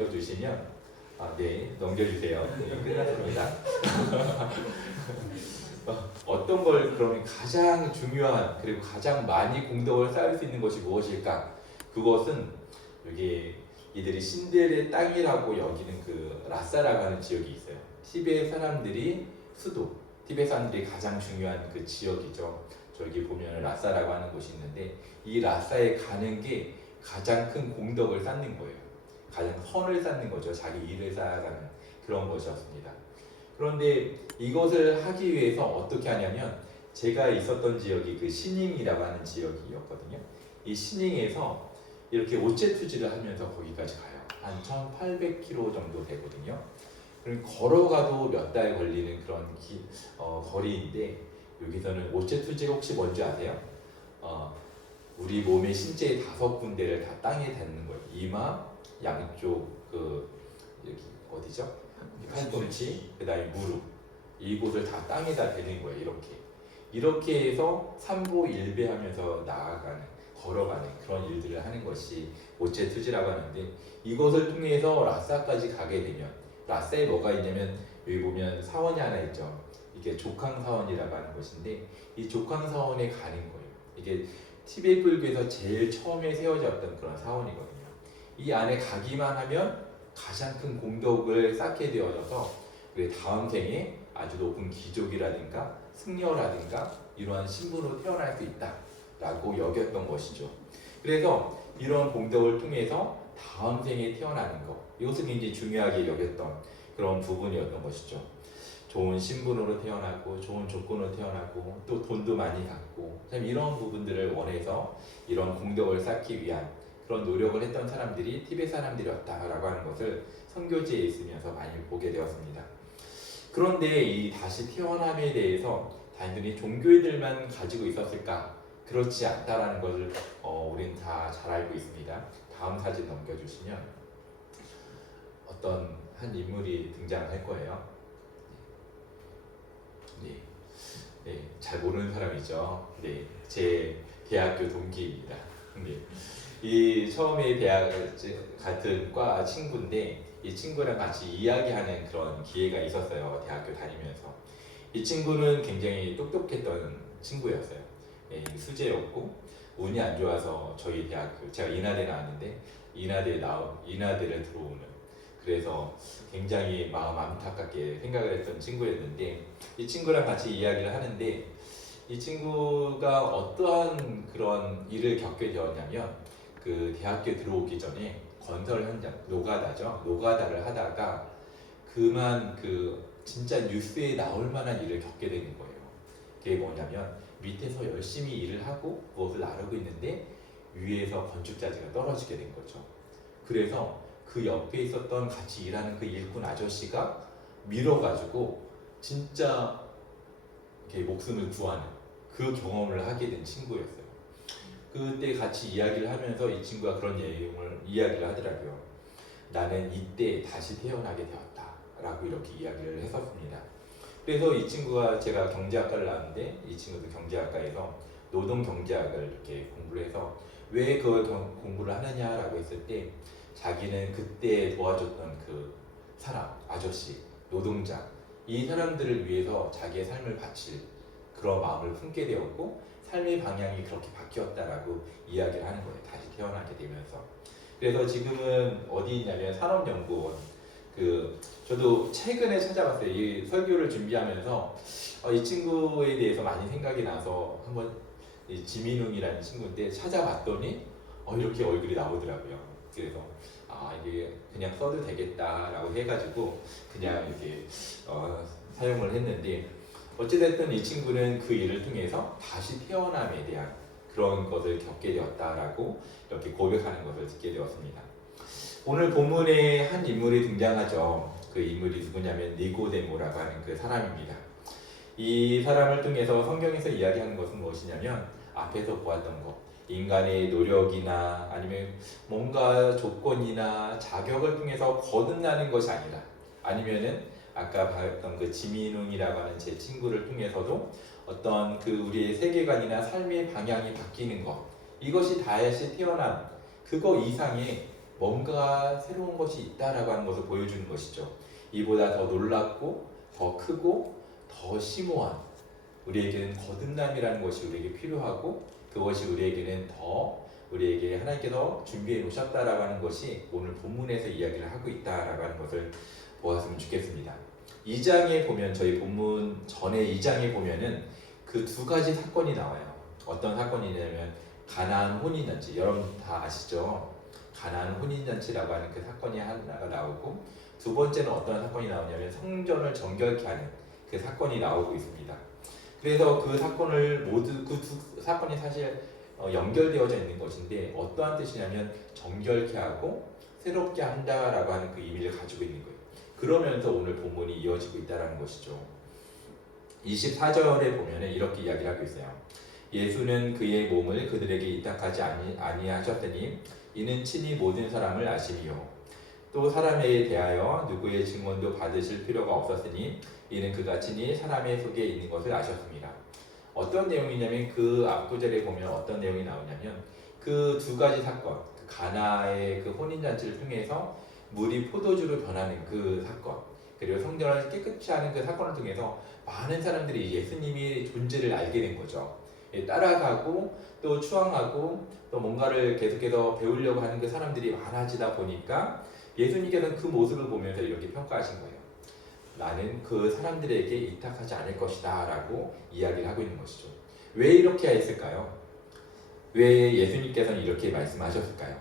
넘겨주시면 네, 넘겨주세요. 네, 끝났습니다. 어떤 걸 그러면 가장 중요한 그리고 가장 많이 공덕을 쌓을 수 있는 것이 무엇일까? 그것은 여기 이들이 신들의 땅이라고 여기는 그 라사라고 하는 지역이 있어요. 티베트 사람들이 수도, 티베트 사람들이 가장 중요한 그 지역이죠. 저기 보면 라사라고 하는 곳이 있는데 이 라사에 가는 게 가장 큰 공덕을 쌓는 거예요. 가장 선을 쌓는 거죠. 자기 일을 쌓아가는 그런 것이었습니다. 그런데 이것을 하기 위해서 어떻게 하냐면 제가 있었던 지역이 그 시닝이라고 하는 지역이었거든요. 이 시닝에서 이렇게 오체 투지를 하면서 거기까지 가요. 한 1,800km 정도 되거든요. 그럼 걸어가도 몇 달 걸리는 그런 거리인데 여기서는 오체 투지가 혹시 뭔지 아세요? 우리 몸의 신체의 5군데를 다 땅에 닿는 거예요. 이마, 양쪽 여기 어디죠? 팔꿈치, 그다음에 무릎 이곳을 다 땅에다 대는 거예요. 이렇게 해서 삼보일배하면서 나아가는 걸어가는 그런 일들을 하는 것이 오체투지라고 하는데 이것을 통해서 라사까지 가게 되면 라사에 뭐가 있냐면 여기 보면 사원이 하나 있죠. 이게 족항사원이라고 하는 것인데 이 족항사원에 가는 거예요. 이게 티베트 불교에서 제일 처음에 세워졌던 그런 사원이거든요. 이 안에 가기만 하면 가장 큰 공덕을 쌓게 되어져서 다음 생에 아주 높은 귀족이라든가 승려라든가 이러한 신분으로 태어날 수 있다라고 여겼던 것이죠. 그래서 이런 공덕을 통해서 다음 생에 태어나는 것 이것을 굉장히 중요하게 여겼던 그런 부분이었던 것이죠. 좋은 신분으로 태어나고 좋은 조건으로 태어나고 또 돈도 많이 갖고 참 이런 부분들을 원해서 이런 공덕을 쌓기 위한 그런 노력을 했던 사람들이 티베트 사람들이었다라고 하는 것을 선교지에 있으면서 많이 보게 되었습니다. 그런데 이 다시 태어남에 대해서 단순히 종교인들만 가지고 있었을까? 그렇지 않다라는 것을 우린 다 잘 알고 있습니다. 다음 사진 넘겨주시면 어떤 한 인물이 등장할 거예요. 네, 네, 잘 모르는 사람이죠. 네, 제 대학교 동기입니다. 네. 이 처음에 대학 같은 과 친구인데 이 친구랑 같이 이야기하는 그런 기회가 있었어요. 대학교 다니면서 이 친구는 굉장히 똑똑했던 친구였어요. 네, 수재였고 운이 안 좋아서 저희 대학교 제가 인하대 나왔는데 인하대를 들어오는 그래서 굉장히 마음 안타깝게 생각을 했던 친구였는데 이 친구랑 같이 이야기를 하는데 이 친구가 어떠한 그런 일을 겪게 되었냐면 그 대학교 들어오기 전에 건설 현장 노가다를 하다가 그만 진짜 뉴스에 나올 만한 일을 겪게 되는 거예요. 그게 뭐냐면 밑에서 열심히 일을 하고 무엇을 나르고 있는데 위에서 건축자재가 떨어지게 된 거죠. 그래서 그 옆에 있었던 같이 일하는 그 일꾼 아저씨가 밀어가지고 진짜 이렇게 목숨을 구하는 그 경험을 하게 된 친구였어요. 그때 같이 이야기를 하면서 이 친구가 그런 내용을 이야기를 하더라고요. 나는 이때 다시 태어나게 되었다라고 이렇게 이야기를 했었습니다. 그래서 이 친구가 제가 경제학과를 나왔는데 이 친구도 경제학과에서 노동경제학을 이렇게 공부를 해서 왜 그걸 공부를 하느냐라고 했을 때 자기는 그때 도와줬던 그 사람, 아저씨, 노동자 이 사람들을 위해서 자기의 삶을 바칠 그런 마음을 품게 되었고 삶의 방향이 그렇게 바뀌었다라고 이야기를 하는 거예요. 다시 태어나게 되면서. 그래서 지금은 어디 있냐면 산업연구원. 저도 최근에 찾아봤어요. 이 설교를 준비하면서 이 친구에 대해서 많이 생각이 나서 한번 지민웅이라는 친구인데 찾아봤더니 이렇게 얼굴이 나오더라고요. 그래서 이게 그냥 써도 되겠다라고 해가지고 그냥 이렇게 사용을 했는데 어찌됐든 이 친구는 그 일을 통해서 다시 태어남에 대한 그런 것을 겪게 되었다라고 이렇게 고백하는 것을 듣게 되었습니다. 오늘 본문에 한 인물이 등장하죠. 그 인물이 누구냐면 니고데모라고 하는 그 사람입니다. 이 사람을 통해서 성경에서 이야기하는 것은 무엇이냐면 앞에서 보았던 것, 인간의 노력이나 아니면 뭔가 조건이나 자격을 통해서 거듭나는 것이 아니라 아니면은 아까 봤던 그 지민웅이라고 하는 제 친구를 통해서도 어떤 우리의 세계관이나 삶의 방향이 바뀌는 것 이것이 다시 태어난 그거 이상의 뭔가 새로운 것이 있다라고 하는 것을 보여주는 것이죠. 이보다 더 놀랍고 더 크고 더 심오한 우리에게는 거듭남이라는 것이 우리에게 필요하고 그것이 우리에게는 더 우리에게 하나님께서 준비해 놓으셨다라고 하는 것이 오늘 본문에서 이야기를 하고 있다라고 하는 것을 보았으면 좋겠습니다. 2장에 보면 저희 본문 전에 2장에 보면은 그 두 가지 사건이 나와요. 어떤 사건이냐면 가나안 혼인잔치, 여러분 다 아시죠? 가나안 혼인잔치라고 하는 그 사건이 하나가 나오고 두 번째는 어떤 사건이 나오냐면 성전을 정결케 하는 그 사건이 나오고 있습니다. 그래서 그 사건을 모두 그 두 사건이 사실 연결되어져 있는 것인데 어떠한 뜻이냐면 정결케 하고 새롭게 한다라고 하는 그 의미를 가지고 있는 거예요. 그러면서 오늘 본문이 이어지고 있다는 것이죠. 24절에 보면 이렇게 이야기를 하고 있어요. 예수는 그의 몸을 그들에게 이탁하지 아니하셨더니 이는 친히 모든 사람을 아심이요 또 사람에 대하여 누구의 증언도 받으실 필요가 없었으니 이는 그가 친히 사람의 속에 있는 것을 아셨습니다. 어떤 내용이냐면 그 앞구절에 보면 어떤 내용이 나오냐면 그 두 가지 사건, 그 가나의 그 혼인잔치를 통해서 물이 포도주로 변하는 그 사건, 그리고 성전을 깨끗이 하는 그 사건을 통해서 많은 사람들이 예수님의 존재를 알게 된 거죠. 따라가고 또 추앙하고 또 뭔가를 계속해서 배우려고 하는 그 사람들이 많아지다 보니까 예수님께서는 그 모습을 보면서 이렇게 평가하신 거예요. 나는 그 사람들에게 이탁하지 않을 것이다 라고 이야기를 하고 있는 것이죠. 왜 이렇게 했을까요? 왜 예수님께서는 이렇게 말씀하셨을까요?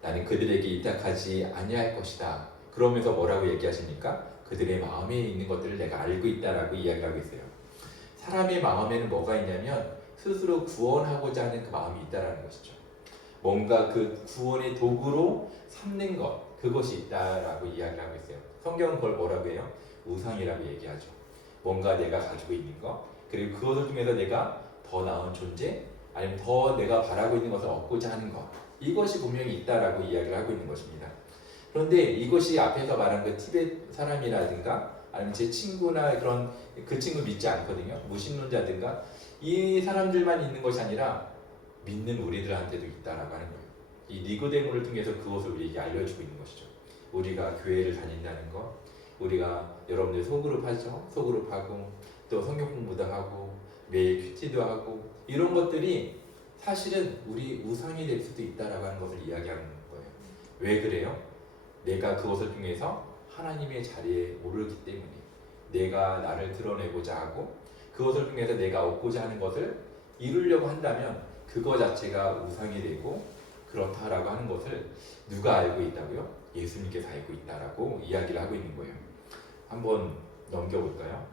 나는 그들에게 이탁하지 아니할 것이다. 그러면서 뭐라고 얘기하십니까? 그들의 마음에 있는 것들을 내가 알고 있다라고 이야기하고 있어요. 사람의 마음에는 뭐가 있냐면 스스로 구원하고자 하는 그 마음이 있다라는 것이죠. 뭔가 그 구원의 도구로 삼는 것, 그것이 있다라고 이야기를 하고 있어요. 성경은 그걸 뭐라고 해요? 우상이라고 얘기하죠. 뭔가 내가 가지고 있는 것, 그리고 그것을 통해서 내가 더 나은 존재, 아니면 더 내가 바라고 있는 것을 얻고자 하는 것, 이것이 분명히 있다라고 이야기를 하고 있는 것입니다. 그런데 이것이 앞에서 말한 그 티벳 사람이라든가 아니면 제 친구나 그런 그 친구 믿지 않거든요. 무신론자든가 이 사람들만 있는 것이 아니라 믿는 우리들한테도 있다라고 하는 거예요. 이 니고데모를 통해서 그것을 우리에게 알려주고 있는 것이죠. 우리가 교회를 다닌다는 것, 우리가 여러분들 소그룹 하죠. 소그룹 하고 또 성경 공부도 하고 매일 큐티도 하고 이런 것들이 사실은 우리 우상이 될 수도 있다라고 하는 것을 이야기하는 거예요. 왜 그래요? 내가 그것을 통해서 하나님의 자리에 오르기 때문에 내가 나를 드러내고자 하고 그것을 통해서 내가 얻고자 하는 것을 이루려고 한다면 그거 자체가 우상이 되고 그렇다라고 하는 것을 누가 알고 있다고요? 예수님께서 알고 있다라고 이야기를 하고 있는 거예요. 한번 넘겨볼까요?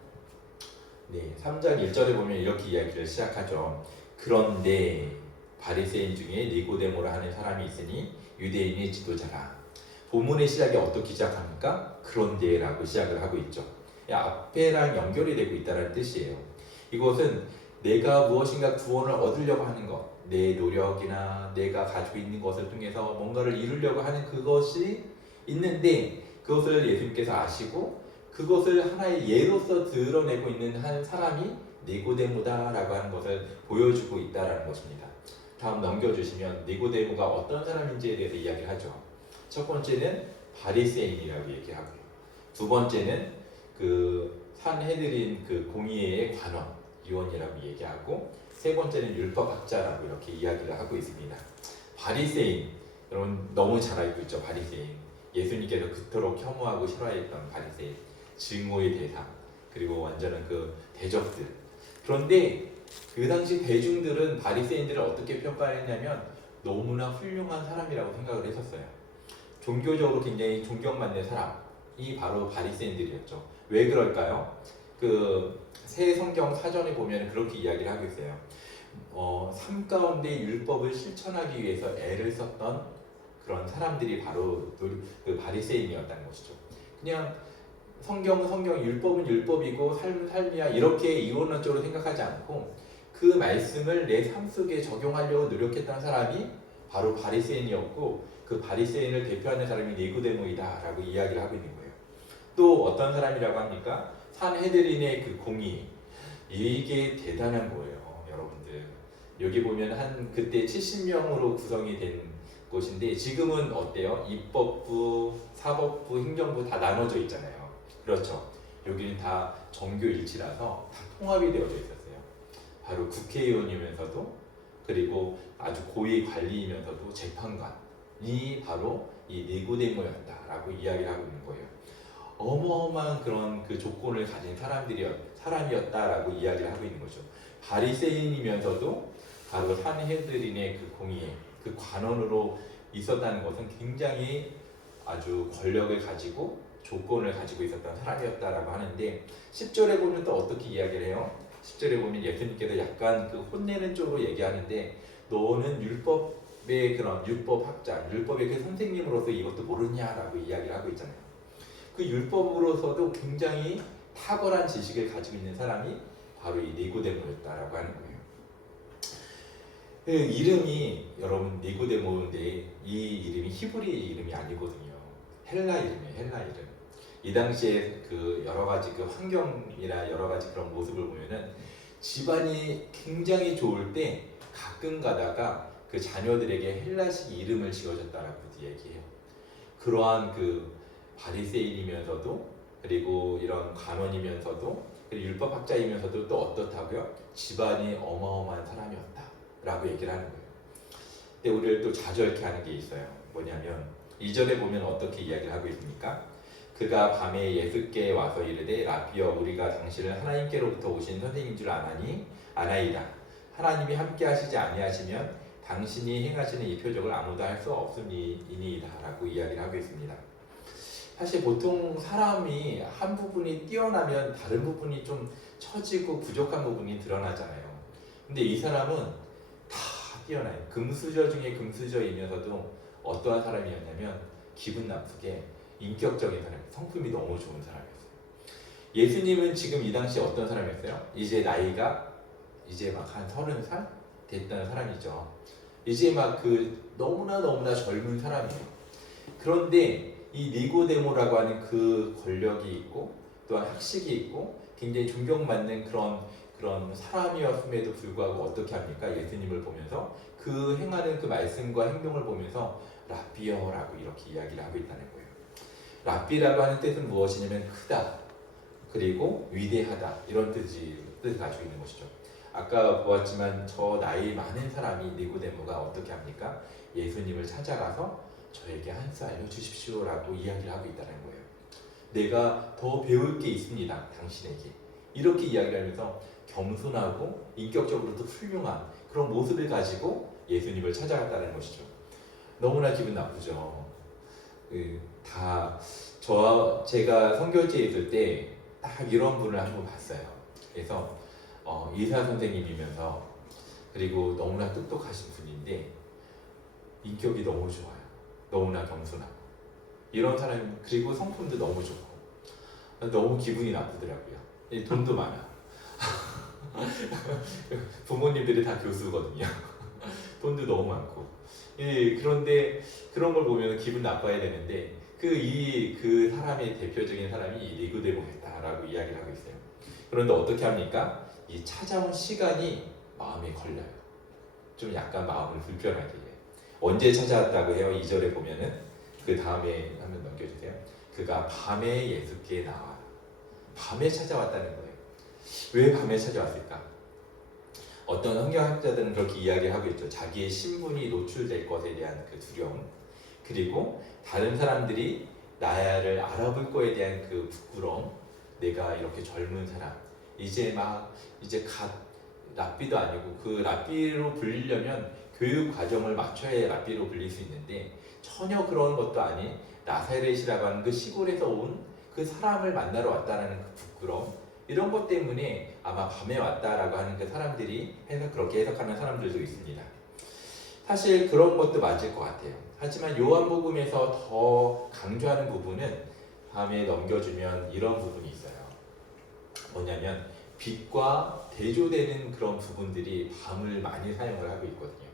네, 3장 1절에 보면 이렇게 이야기를 시작하죠. 그런데 바리새인 중에 니고데모라 하는 사람이 있으니 유대인의 지도자라. 본문의 시작이 어떻게 시작합니까? 그런데라고 시작을 하고 있죠. 앞에랑 연결이 되고 있다는 뜻이에요. 이것은 내가 무엇인가 구원을 얻으려고 하는 것, 내 노력이나 내가 가지고 있는 것을 통해서 뭔가를 이루려고 하는 그것이 있는데 그것을 예수님께서 아시고 그것을 하나의 예로서 드러내고 있는 한 사람이 니고데모다라고 하는 것을 보여주고 있다라는 것입니다. 다음 넘겨주시면 니고데모가 어떤 사람인지에 대해서 이야기를 하죠. 첫 번째는 바리새인이라고 얘기하고요. 두 번째는 그 산헤드린 그 공의회의 위원이라고 얘기하고 세 번째는 율법학자라고 이렇게 이야기를 하고 있습니다. 바리새인, 여러분 너무 잘 알고 있죠. 바리새인, 예수님께서 그토록 혐오하고 싫어했던 바리새인, 증오의 대상, 그리고 완전한 그 대적들. 그런데 그 당시 대중들은 바리새인들을 어떻게 평가했냐면 너무나 훌륭한 사람이라고 생각을 했었어요. 종교적으로 굉장히 존경받는 사람이 바로 바리새인들이었죠. 왜 그럴까요? 그 새 성경 사전에 보면 그렇게 이야기를 하고 있어요. 삶 가운데 율법을 실천하기 위해서 애를 썼던 그런 사람들이 바로 그 바리새인이었다는 것이죠. 그냥 성경은 성경, 율법은 율법이고 삶은 삶이야 이렇게 이론론적으로 생각하지 않고 그 말씀을 내 삶 속에 적용하려고 노력했던 사람이 바로 바리새인이었고 그 바리새인을 대표하는 사람이 니고데모이다라고 이야기를 하고 있는 거예요. 또 어떤 사람이라고 합니까? 산헤드린의 그 공의, 이게 대단한 거예요, 여러분들. 여기 보면 한 그때 70명으로 구성이 된 곳인데 지금은 어때요? 입법부, 사법부, 행정부 다 나눠져 있잖아요. 그렇죠. 여기는 다 정교일치라서 다 통합이 되어져 있었어요. 바로 국회의원이면서도 그리고 아주 고위 관리이면서도 재판관이 바로 이 니고데모였다라고 이야기를 하고 있는 거예요. 어마어마한 그런 그 조건을 가진 사람이었다라고 이야기를 하고 있는 거죠. 바리새인이면서도 바로 산헤드린의 그 공의회, 그 관원으로 있었다는 것은 굉장히 아주 권력을 가지고 조건을 가지고 있었던 사람이었다라고 하는데 10절에 보면 또 어떻게 이야기를 해요? 10절에 보면 예수님께서 약간 그 혼내는 쪽으로 얘기하는데 너는 율법의 그런 율법학자, 율법의 그 선생님으로서 이것도 모르냐라고 이야기를 하고 있잖아요. 그 율법으로서도 굉장히 탁월한 지식을 가지고 있는 사람이 바로 이 니고데모였다라고 하는 거예요. 그 이름이 여러분 니고데모인데 이 이름이 히브리 이름이 아니거든요. 헬라 이름이에요. 헬라 이름. 이 당시에 그 여러 가지 그 환경이나 여러 가지 그런 모습을 보면은 집안이 굉장히 좋을 때 가끔 가다가 그 자녀들에게 헬라식 이름을 지어줬다라고 얘기해요. 그러한 그 바리새인이면서도 그리고 이런 관원이면서도 그리고 율법학자이면서도 또 어떻다고요? 집안이 어마어마한 사람이었다라고 얘기를 하는 거예요. 근데 우리를 또 좌절케 하는 게 있어요. 뭐냐면 2절에 보면 어떻게 이야기를 하고 있습니까? 그가 밤에 예수께 와서 이르되 라비여 우리가 당신을 하나님께로부터 오신 선생인 줄 아나이다. 하나님이 함께 하시지 아니하시면 당신이 행하시는 이 표적을 아무도 할 수 없음이니이다 라고 이야기를 하고 있습니다. 사실 보통 사람이 한 부분이 뛰어나면 다른 부분이 좀 처지고 부족한 부분이 드러나잖아요. 근데 이 사람은 다 뛰어나요. 금수저 중에 금수저이면서도 어떠한 사람이었냐면 기분 나쁘게 인격적인 사람, 성품이 너무 좋은 사람이었어요. 예수님은 지금 이 당시에 어떤 사람이었어요? 이제 나이가 이제 막 한 30살 됐던 사람이죠. 이제 막 그 너무나 젊은 사람이에요. 그런데 이 니고데모라고 하는 그 권력이 있고 또한 학식이 있고 굉장히 존경받는 그런 사람이었음에도 불구하고 어떻게 합니까? 예수님을 보면서 그 행하는 그 말씀과 행동을 보면서 라비어라고 이렇게 이야기를 하고 있다는 거예요. 랍비라고 하는 뜻은 무엇이냐면 크다 그리고 위대하다 이런 뜻을 가지고 있는 것이죠. 아까 보았지만 저 나이 많은 사람이 니고데모가 어떻게 합니까? 예수님을 찾아가서 저에게 한 수 알려주십시오라고 이야기를 하고 있다는 거예요. 내가 더 배울 게 있습니다. 당신에게 이렇게 이야기를 하면서 겸손하고 인격적으로도 훌륭한 그런 모습을 가지고 예수님을 찾아갔다는 것이죠. 너무나 기분 나쁘죠. 제가 선교지에 있을 때 딱 이런 분을 한 번 봤어요. 그래서 의사 선생님이면서 그리고 너무나 똑똑하신 분인데 인격이 너무 좋아요. 너무나 겸손하고 이런 사람 그리고 성품도 너무 좋고 너무 기분이 나쁘더라고요. 돈도 많아. 부모님들이 다 교수거든요. 돈도 너무 많고. 그런데 그런 걸 보면 기분 나빠야 되는데 그 사람의 대표적인 사람이 이 니고데모였다라고 이야기를 하고 있어요. 그런데 어떻게 합니까? 이 찾아온 시간이 마음에 걸려요. 좀 약간 마음을 불편하게 해요. 언제 찾아왔다고 해요? 2절에 보면은 그 다음에 한번 넘겨주세요. 그가 밤에 예수께 나와 밤에 찾아왔다는 거예요. 왜 밤에 찾아왔을까? 어떤 성경학자들은 그렇게 이야기하고 있죠. 자기의 신분이 노출될 것에 대한 그 두려움, 그리고 다른 사람들이 나를 알아볼 거에 대한 그 부끄러움, 내가 이렇게 젊은 사람, 이제 갓 랍비도 아니고 그 랍비로 불리려면 교육 과정을 맞춰야 랍비로 불릴 수 있는데 전혀 그런 것도 아닌 나사렛이라고 하는 그 시골에서 온 그 사람을 만나러 왔다라는 그 부끄러움, 이런 것 때문에 아마 밤에 왔다라고 하는 그 사람들이 그렇게 해석하는 사람들도 있습니다. 사실 그런 것도 맞을 것 같아요. 하지만 요한복음에서 더 강조하는 부분은 밤에 넘겨주면 이런 부분이 있어요. 뭐냐면 빛과 대조되는 그런 부분들이 밤을 많이 사용을 하고 있거든요.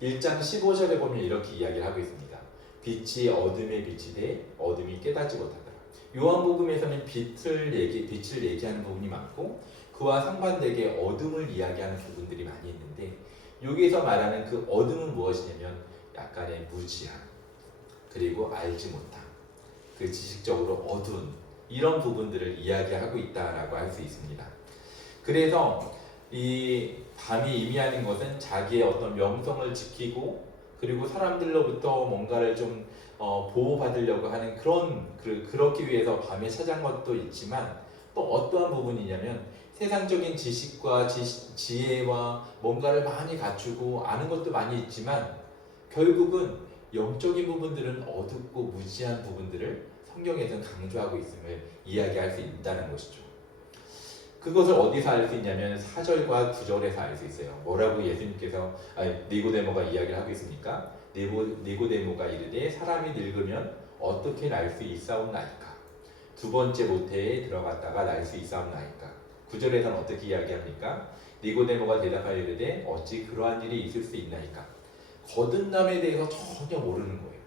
1장 15절에 보면 이렇게 이야기를 하고 있습니다. 빛이 어둠에 비치되 어둠이 깨닫지 못하더라. 요한복음에서는 빛을 얘기하는 부분이 많고 그와 상반되게 어둠을 이야기하는 부분들이 많이 있는데 여기에서 말하는 그 어둠은 무엇이냐면 약간의 무지함, 그리고 알지 못함, 그 지식적으로 어두운 이런 부분들을 이야기하고 있다라고 할 수 있습니다. 그래서 이 밤이 의미하는 것은 자기의 어떤 명성을 지키고 그리고 사람들로부터 뭔가를 좀 보호받으려고 하는 그렇기 위해서 밤에 찾아간 것도 있지만 또 어떠한 부분이냐면 세상적인 지식과 지혜와 뭔가를 많이 갖추고 아는 것도 많이 있지만 결국은 영적인 부분들은 어둡고 무지한 부분들을 성경에서는 강조하고 있음을 이야기할 수 있다는 것이죠. 그것을 어디서 알 수 있냐면 4절과 9절에서 알 수 있어요. 뭐라고 예수님께서 니고데모가 이야기를 하고 있습니까? 니고데모가 이르되 사람이 늙으면 어떻게 날 수 있사옵나이까? 두 번째 모태에 들어갔다가 날 수 있사옵나이까? 9절에서는 어떻게 이야기합니까? 니고데모가 대답하여 이르되 어찌 그러한 일이 있을 수 있나이까? 거듭남에 대해서 전혀 모르는 거예요.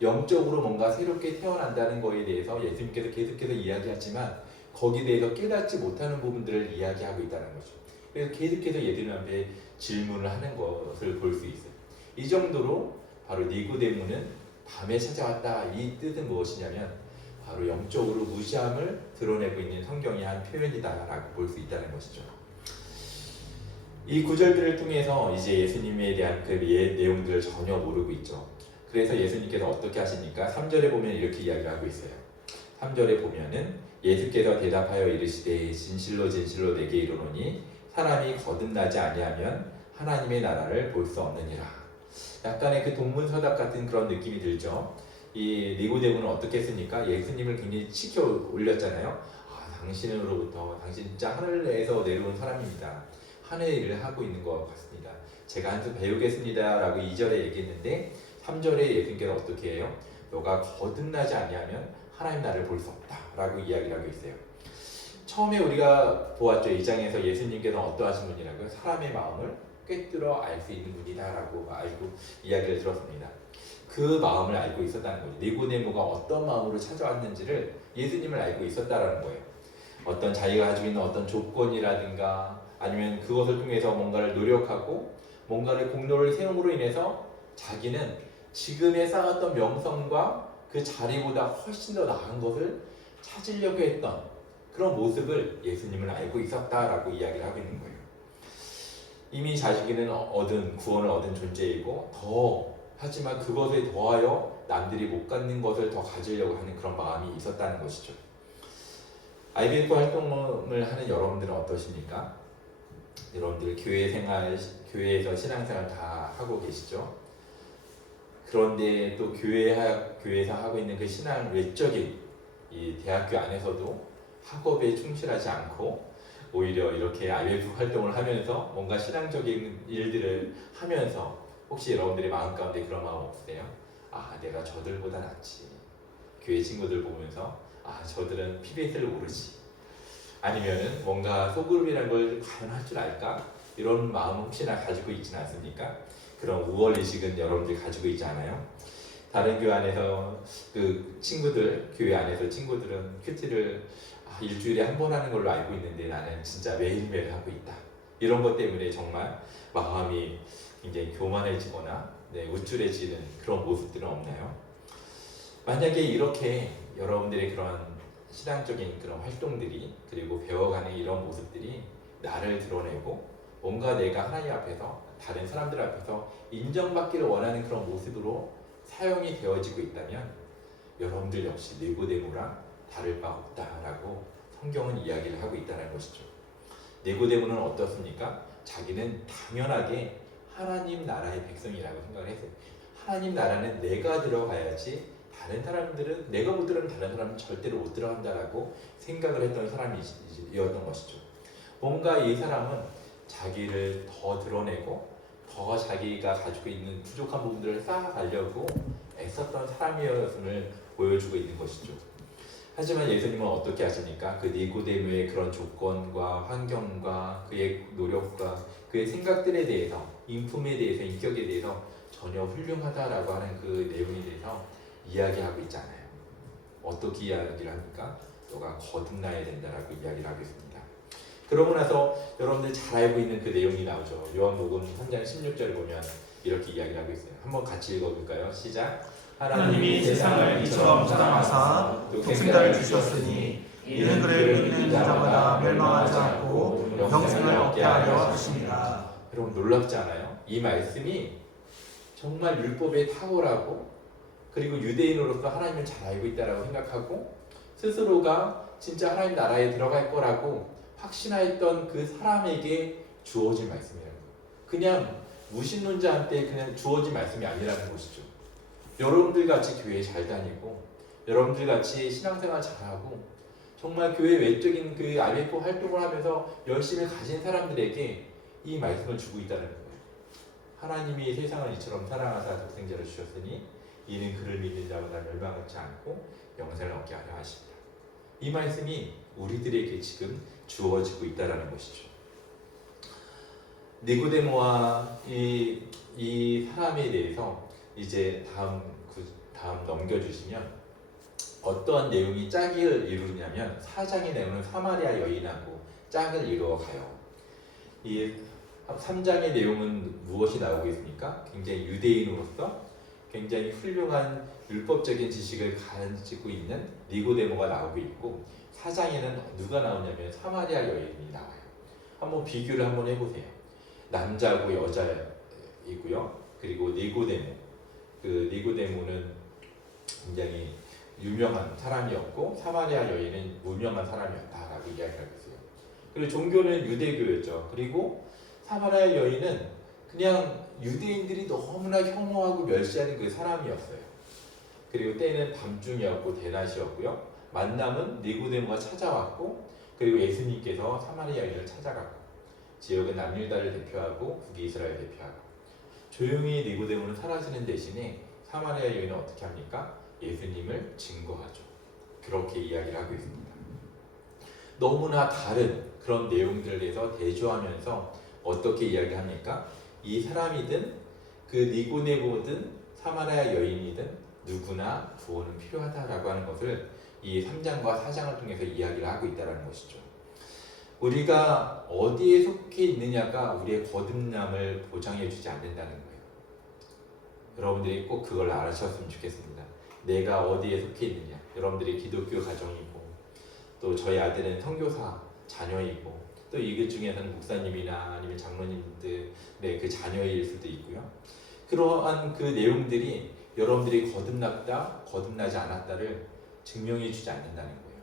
영적으로 뭔가 새롭게 태어난다는 것에 대해서 예수님께서 계속해서 이야기하지만 거기에 대해서 깨닫지 못하는 부분들을 이야기하고 있다는 거죠. 그래서 계속해서 예수님 앞에 질문을 하는 것을 볼 수 있어요. 이 정도로 바로 니고데모는 밤에 찾아왔다. 이 뜻은 무엇이냐면 바로 영적으로 무지함을 드러내고 있는 성경의 한 표현이다라고 볼 수 있다는 것이죠. 이 구절들을 통해서 이제 예수님에 대한 그 내용들을 전혀 모르고 있죠. 그래서 예수님께서 어떻게 하십니까? 3절에 보면 이렇게 이야기를 하고 있어요. 3절에 보면은 예수께서 대답하여 이르시되 진실로 진실로 내게 이르노니 사람이 거듭나지 아니하면 하나님의 나라를 볼 수 없느니라. 약간의 그 동문서답 같은 그런 느낌이 들죠. 이 니고데모는 어떻게 했습니까? 예수님을 굉장히 치켜 올렸잖아요. 당신으로부터 당신 진짜 하늘에서 내려온 사람입니다. 하늘의 일을 하고 있는 것 같습니다. 제가 한 수 배우겠습니다 라고 2절에 얘기했는데 3절에 예수님께서 어떻게 해요? 너가 거듭나지 아니하면 하나님 나라를 볼 수 없다 라고 이야기를 하고 있어요. 처음에 우리가 보았죠. 이 장에서 예수님께서는 어떠하신 분이라고요? 사람의 마음을 꿰뚫어 알 수 있는 분이다 라고 알고 이야기를 들었습니다. 그 마음을 알고 있었다는 거예요. 니고데모가 어떤 마음으로 찾아왔는지를 예수님을 알고 있었다라는 거예요. 어떤 자기가 가지고 있는 어떤 조건이라든가 아니면 그것을 통해서 뭔가를 노력하고 뭔가를 공로를 세움으로 인해서 자기는 지금에 쌓았던 명성과 그 자리보다 훨씬 더 나은 것을 찾으려고 했던 그런 모습을 예수님을 알고 있었다라고 이야기를 하고 있는 거예요. 이미 자기는 구원을 얻은 존재이고 하지만 그것에 더하여 남들이 못 갖는 것을 더 가지려고 하는 그런 마음이 있었다는 것이죠. IBF 활동을 하는 여러분들은 어떠십니까? 여러분들 교회에서 신앙생활 다 하고 계시죠? 그런데 또 교회에서 하고 있는 그 신앙 외적인 이 대학교 안에서도 학업에 충실하지 않고 오히려 이렇게 IBF 활동을 하면서 뭔가 신앙적인 일들을 하면서 혹시 여러분들의 마음 가운데 그런 마음 없으세요? 내가 저들보다 낫지. 교회 친구들 보면서 저들은 PBS를 모르지. 아니면은 뭔가 소그룹이라는 걸 과연 할 줄 알까? 이런 마음 혹시나 가지고 있지는 않습니까? 그런 우월의식은 여러분들이 가지고 있지 않아요? 다른 교회 안에서 교회 안에서 친구들은 큐티를 일주일에 한 번 하는 걸로 알고 있는데 나는 진짜 매일매일 하고 있다. 이런 것 때문에 정말 마음이 굉장히 교만해지거나 우쭐해지는 그런 모습들은 없나요? 만약에 이렇게 여러분들의 그런 신앙적인 그런 활동들이 그리고 배워가는 이런 모습들이 나를 드러내고 뭔가 내가 하나님 앞에서 다른 사람들 앞에서 인정받기를 원하는 그런 모습으로 사용이 되어지고 있다면 여러분들 역시 니고데모랑 다를 바 없다라고 성경은 이야기를 하고 있다는 것이죠. 니고데모는 어떻습니까? 자기는 당연하게 하나님 나라의 백성이라고 생각을 했어요. 하나님 나라는 내가 들어가야지 다른 사람들은 내가 못 들어가면 다른 사람은 절대로 못 들어간다라고 생각을 했던 사람이었던 것이죠. 뭔가 이 사람은 자기를 더 드러내고 더 자기가 가지고 있는 부족한 부분들을 쌓아가려고 애썼던 사람이었음을 보여주고 있는 것이죠. 하지만 예수님은 어떻게 하십니까? 그 니고데모의 그런 조건과 환경과 그의 노력과 그의 생각들에 대해서 인품에 대해서 인격에 대해서 전혀 훌륭하다라고 하는 그 내용에 대해서 이야기하고 있잖아요. 어떻게 이야기를 합니까? 너가 거듭나야 된다라고 이야기를 하고 있습니다. 그러고 나서 여러분들 잘 알고 있는 그 내용이 나오죠. 요한복음 3장 16절을 보면 이렇게 이야기를 하고 있어요. 한번 같이 읽어볼까요? 시작. 하나님이 세상을 이처럼 사랑하사 독생자를 주셨으니 이는 그를 믿는 자마다 멸망하지 않고 영생을 얻게 하려 하십니다. 여러분 놀랍지 않아요? 이 말씀이 정말 율법에 탁월하고 그리고 유대인으로서 하나님을 잘 알고 있다라고 생각하고 스스로가 진짜 하나님 나라에 들어갈 거라고 확신하였던 그 사람에게 주어진 말씀이라는 거예요. 그냥 무신론자한테 그냥 주어진 말씀이 아니라는 것이죠. 여러분들 같이 교회 잘 다니고 여러분들 같이 신앙생활 잘하고 정말 교회 외적인 그 IF 활동을 하면서 열심히 가진 사람들에게 이 말씀을 주고 있다는 거예요. 하나님이 세상을 이처럼 사랑하사 독생자를 주셨으니 이는 그를 믿는 자마다 멸망하지 않고 영생을 얻게 하려 하십니다. 이 말씀이 우리들에게 지금 주어지고 있다는 것이죠. 니고데모와 이 사람에 대해서 이제 다음 넘겨주시면 어떠한 내용이 짝을 이루냐면 4장의 내용은 사마리아 여인하고 짝을 이루어가요. 이 3장의 내용은 무엇이 나오고 있습니까? 굉장히 유대인으로서 굉장히 훌륭한 율법적인 지식을 가지고 있는 니고데모가 나오고 있고 4장에는 누가 나오냐면 사마리아 여인이 나와요. 한번 비교를 한번 해보세요. 남자고 여자이고요. 그리고 니고데모. 그 니고데모는 굉장히 유명한 사람이었고 사마리아 여인은 무명한 사람이었다라고 이야기하고 있어요. 그리고 종교는 유대교였죠. 그리고 사마리아 여인은 그냥 유대인들이 너무나 혐오하고 멸시하는 그 사람이었어요. 그리고 때는 밤중이었고 대낮이었고요. 만남은 니고데모가 찾아왔고 그리고 예수님께서 사마리아 여인을 찾아갔고 지역은 남유다를 대표하고 북이스라엘 대표하고 조용히 니고데모는 사라지는 대신에 사마리아 여인은 어떻게 합니까? 예수님을 증거하죠. 그렇게 이야기를 하고 있습니다. 너무나 다른 그런 내용들에 대해서 대조하면서 어떻게 이야기합니까? 이 사람이든 그 니고데모든 사마리아 여인이든 누구나 구원은 필요하다라고 하는 것을 이 3장과 4장을 통해서 이야기를 하고 있다는 것이죠. 우리가 어디에 속해 있느냐가 우리의 거듭남을 보장해 주지 않는다는 거예요. 여러분들이 꼭 그걸 알아셨으면 좋겠습니다. 내가 어디에 속해 있느냐. 여러분들이 기독교 가정이고 또 저희 아들은 선교사 자녀이고 또 이것 중에서는 목사님이나 아니면 장로님들의 그 자녀일 수도 있고요. 그러한 그 내용들이 여러분들이 거듭났다, 거듭나지 않았다를 증명해 주지 않는다는 거예요.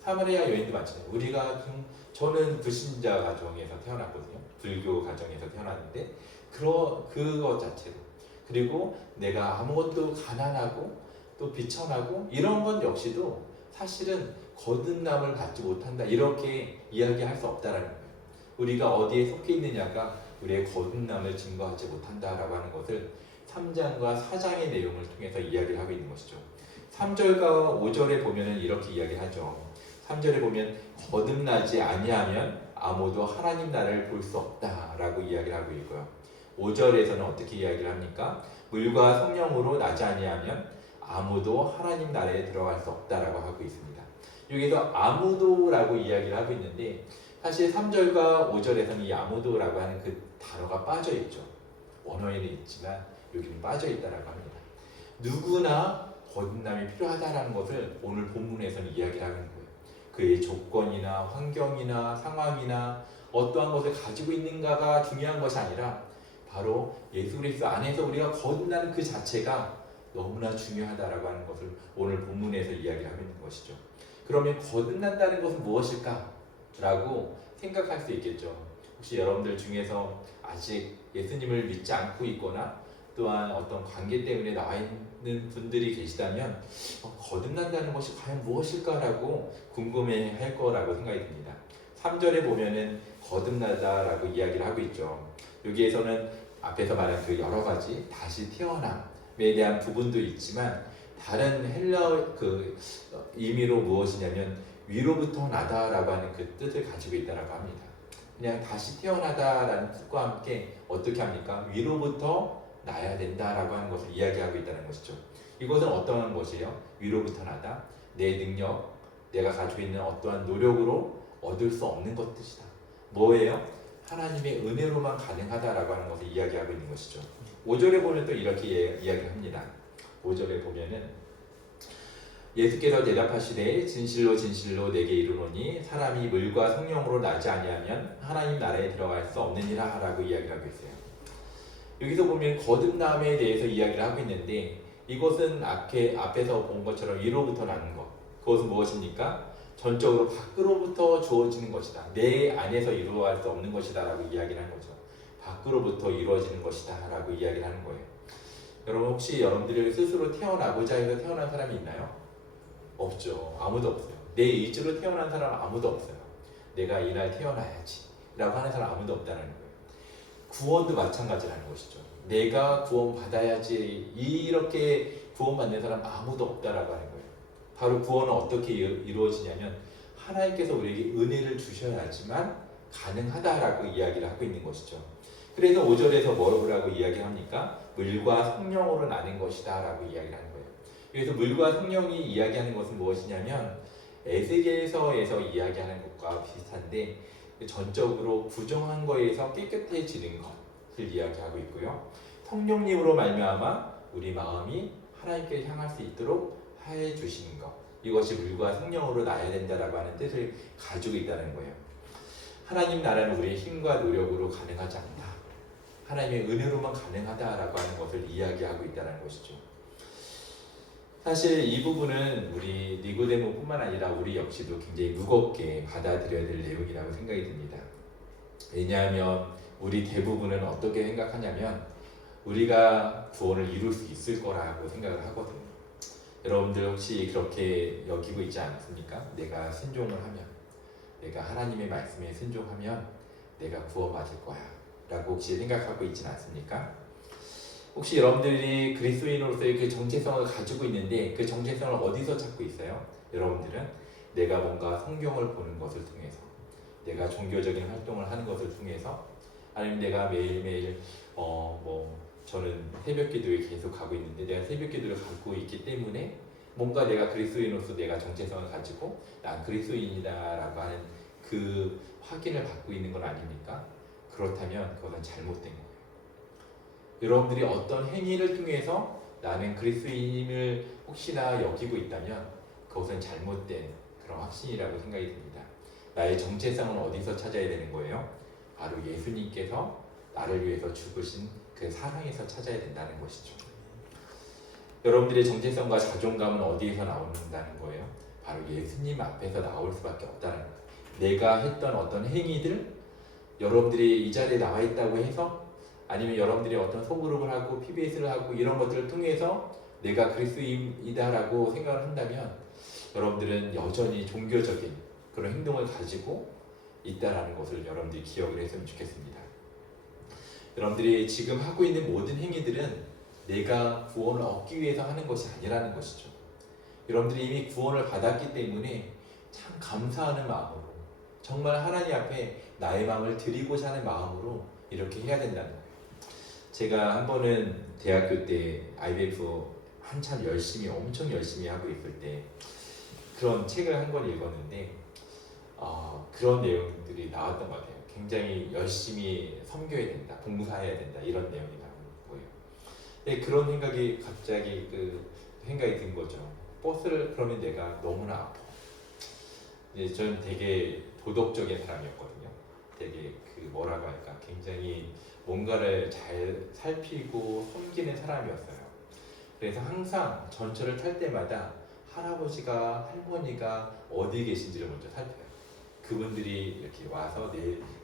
사마리아 여인도 마찬가지예요. 저는 불신자 가정에서 태어났거든요. 불교 가정에서 태어났는데 그거 자체로 그리고 내가 아무것도 가난하고 또 비천하고 이런 건 역시도 사실은 거듭남을 받지 못한다 이렇게 이야기할 수 없다라는 거예요. 우리가 어디에 속해 있느냐가 우리의 거듭남을 증거하지 못한다라고 하는 것을 3장과 4장의 내용을 통해서 이야기를 하고 있는 것이죠. 3절과 5절에 보면은 이렇게 이야기하죠. 3절에 보면 거듭나지 아니하면 아무도 하나님 나라를 볼 수 없다라고 이야기를 하고 있고요. 5절에서는 어떻게 이야기를 합니까? 물과 성령으로 나지 아니하면 아무도 하나님 나라에 들어갈 수 없다라고 하고 있습니다. 여기서 아무도라고 이야기를 하고 있는데 사실 3절과 5절에서는 이 아무도라고 하는 그 단어가 빠져 있죠. 원어에는 있지만 여기는 빠져 있다라고 합니다. 누구나 거듭남이 필요하다라는 것을 오늘 본문에서는 이야기를 하는 거예요. 그의 조건이나 환경이나 상황이나 어떠한 것을 가지고 있는가가 중요한 것이 아니라 바로 예수 그리스도 안에서 우리가 거듭나는 그 자체가 너무나 중요하다라고 하는 것을 오늘 본문에서 이야기를 하고 있는 것이죠. 그러면 거듭난다는 것은 무엇일까? 라고 생각할 수 있겠죠. 혹시 여러분들 중에서 아직 예수님을 믿지 않고 있거나 또한 어떤 관계 때문에 나와 있는 분들이 계시다면 거듭난다는 것이 과연 무엇일까라고 궁금해 할 거라고 생각이 듭니다. 3절에 보면은 거듭나다라고 이야기를 하고 있죠. 여기에서는 앞에서 말한 그 여러 가지 다시 태어남에 대한 부분도 있지만 다른 헬라어 그 의미로 무엇이냐면 위로부터 나다라고 하는 그 뜻을 가지고 있다라고 합니다. 그냥 다시 태어나다라는 뜻과 함께 어떻게 합니까? 위로부터 나야 된다라고 하는 것을 이야기하고 있다는 것이죠. 이것은 어떠한 것이에요? 위로부터 나다, 내 능력, 내가 가지고 있는 어떠한 노력으로 얻을 수 없는 것들이다. 뭐예요? 하나님의 은혜로만 가능하다라고 하는 것을 이야기하고 있는 것이죠. 5절에 보면 또 이렇게 이야기합니다. 5절에 보면은 예수께서 대답하시되 진실로 진실로 내게 이르노니 사람이 물과 성령으로 나지 아니하면 하나님 나라에 들어갈 수 없느니라 하라고 이야기를 하고 있어요. 여기서 보면 거듭남에 대해서 이야기를 하고 있는데 이것은 앞에서 본 것처럼 위로부터 나는 것. 그것은 무엇입니까? 전적으로 밖으로부터 주어지는 것이다. 내 안에서 이루어갈 수 없는 것이다 라고 이야기를 하는 거죠. 밖으로부터 이루어지는 것이다 라고 이야기를 하는 거예요. 여러분 혹시 여러분들이 스스로 태어나고자 해서 태어난 사람이 있나요? 없죠. 아무도 없어요. 내 의지로 태어난 사람은 아무도 없어요. 내가 이날 태어나야지 라고 하는 사람 아무도 없다는 거예요. 구원도 마찬가지라는 것이죠. 내가 구원 받아야지 이렇게 구원받는 사람 아무도 없다라고 하는 거예요. 바로 구원은 어떻게 이루어지냐면 하나님께서 우리에게 은혜를 주셔야지만 가능하다라고 이야기를 하고 있는 것이죠. 그래서 5절에서 뭐라고 이야기합니까? 물과 성령으로 나는 것이다 라고 이야기를 하는 거예요. 그래서 물과 성령이 이야기하는 것은 무엇이냐면 에스겔서에서 이야기하는 것과 비슷한데 전적으로 부정한 거에서 깨끗해지는 것을 이야기하고 있고요. 성령님으로 말미암아 우리 마음이 하나님께 향할 수 있도록 해 주시는 것, 이것이 물과 성령으로 나야 된다라고 하는 뜻을 가지고 있다는 거예요. 하나님 나라는 우리의 힘과 노력으로 가능하지 않다. 하나님의 은혜로만 가능하다라고 하는 것을 이야기하고 있다는 것이죠. 사실 이 부분은 우리 니고데모뿐만 아니라 우리 역시도 굉장히 무겁게 받아들여야 될 내용이라고 생각이 듭니다. 왜냐하면 우리 대부분은 어떻게 생각하냐면 우리가 구원을 이룰 수 있을 거라고 생각을 하거든요. 여러분들 혹시 그렇게 여기고 있지 않습니까? 내가 순종을 하면, 내가 하나님의 말씀에 순종하면 내가 구원받을 거야 라고 혹시 생각하고 있지는 않습니까? 혹시 여러분들이 그리스도인으로서의 그 정체성을 가지고 있는데 그 정체성을 어디서 찾고 있어요? 여러분들은 내가 뭔가 성경을 보는 것을 통해서, 내가 종교적인 활동을 하는 것을 통해서, 아니면 내가 매일매일 저는 새벽 기도에 계속 가고 있는데 내가 새벽 기도를 갖고 있기 때문에 뭔가 내가 그리스도인으로서 내가 정체성을 가지고 난 그리스도인이다라고 하는 그 확인을 받고 있는 건 아닙니까? 그렇다면 그것은 잘못된 거예요. 여러분들이 어떤 행위를 통해서 나는 그리스도인을 혹시나 여기고 있다면 그것은 잘못된 그런 확신이라고 생각이 듭니다. 나의 정체성은 어디서 찾아야 되는 거예요? 바로 예수님께서 나를 위해서 죽으신 그 사랑에서 찾아야 된다는 것이죠. 여러분들의 정체성과 자존감은 어디에서 나온다는 거예요? 바로 예수님 앞에서 나올 수밖에 없다는 거예요. 내가 했던 어떤 행위들, 여러분들이 이 자리에 나와 있다고 해서, 아니면 여러분들이 어떤 소그룹을 하고 PBS를 하고 이런 것들을 통해서 내가 그리스도인이다라고 생각을 한다면 여러분들은 여전히 종교적인 그런 행동을 가지고 있다라는 것을 여러분들이 기억을 했으면 좋겠습니다. 여러분들이 지금 하고 있는 모든 행위들은 내가 구원을 얻기 위해서 하는 것이 아니라는 것이죠. 여러분들이 이미 구원을 받았기 때문에 참 감사하는 마음으로, 정말 하나님 앞에 나의 마음을 드리고자 하는 마음으로 이렇게 해야 된다는 거예요. 제가 한 번은 대학교 때 IBF 한참 엄청 열심히 하고 있을 때 그런 책을 한 권 읽었는데 그런 내용들이 나왔던 것 같아요. 굉장히 열심히 섬겨야 된다, 봉사해야 된다, 이런 내용이 나온 거예요. 근데 그런 생각이 갑자기 생각이 든 거죠. 버스를 그러면 내가 너무나 아파. 저는 되게 도덕적인 사람이었거든요. 되게 뭐라고 할까, 굉장히 뭔가를 잘 살피고 섬기는 사람이었어요. 그래서 항상 전철을 탈 때마다 할아버지가 할머니가 어디 계신지를 먼저 살펴요. 그분들이 이렇게 와서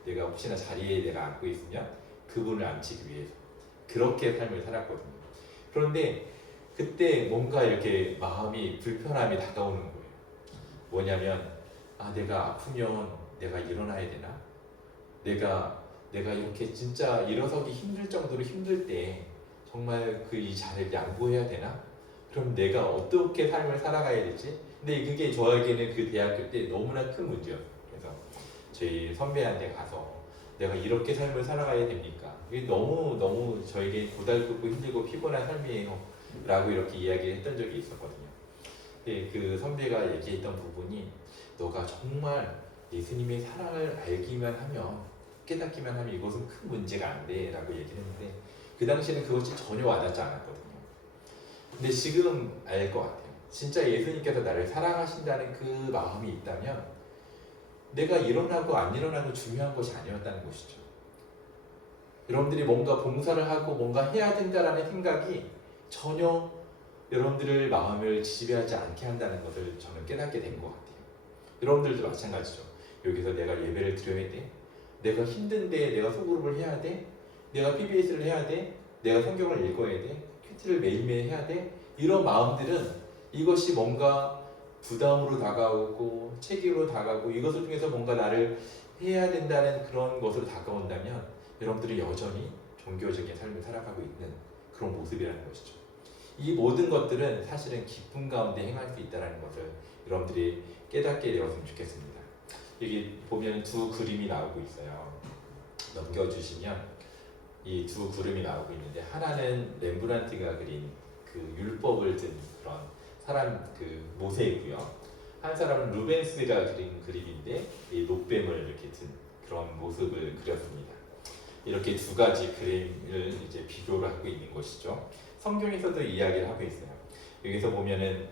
내가 혹시나 자리에 내가 앉고 있으면 그분을 앉히기 위해서 그렇게 삶을 살았거든요. 그런데 그때 뭔가 이렇게 마음이 불편함이 다가오는 거예요. 뭐냐면 내가 아프면 내가 일어나야 되나? 내가 이렇게 진짜 일어서기 힘들 정도로 힘들 때 정말 이 자리를 양보해야 되나? 그럼 내가 어떻게 삶을 살아가야 되지? 근데 그게 저에게는 그 대학교 때 너무나 큰 문제였어요. 그래서 저희 선배한테 가서 내가 이렇게 삶을 살아가야 됩니까? 이게 너무 저에게 고달프고 힘들고 피곤한 삶이에요 라고 이렇게 이야기했던 적이 있었거든요. 근데 그 선배가 얘기했던 부분이 너가 정말 예수님의 사랑을 알기만 하면, 깨닫기만 하면 이것은 큰 문제가 안 돼 라고 얘기를 했는데 그 당시에는 그것이 전혀 와닿지 않았거든요. 근데 지금 알 것 같아요. 진짜 예수님께서 나를 사랑하신다는 그 마음이 있다면 내가 일어나고 안 일어나고 중요한 것이 아니었다는 것이죠. 여러분들이 뭔가 봉사를 하고 뭔가 해야 된다라는 생각이 전혀 여러분들의 마음을 지배하지 않게 한다는 것을 저는 깨닫게 된 것 같아요. 여러분들도 마찬가지죠. 여기서 내가 예배를 드려야 돼? 내가 힘든데 내가 소그룹을 해야 돼? 내가 PBS를 해야 돼? 내가 성경을 읽어야 돼? 큐티를 매일매일 해야 돼? 이런 마음들은 이것이 뭔가 부담으로 다가오고 책임으로 다가오고 이것을 통해서 뭔가 나를 해야 된다는 그런 것으로 다가온다면 여러분들이 여전히 종교적인 삶을 살아가고 있는 그런 모습이라는 것이죠. 이 모든 것들은 사실은 기쁨 가운데 행할 수 있다는 것을 여러분들이 깨닫게 되었으면 좋겠습니다. 여기 보면 두 그림이 나오고 있어요. 넘겨주시면 이 두 그림이 나오고 있는데 하나는 렘브란트가 그린 그 율법을 든 그런 사람 그 모세이고요. 한 사람은 루벤스가 그린 그림인데 이 노뱀을 이렇게 든 그런 모습을 그렸습니다. 이렇게 두 가지 그림을 이제 비교를 하고 있는 것이죠. 성경에서도 이야기를 하고 있어요. 여기서 보면은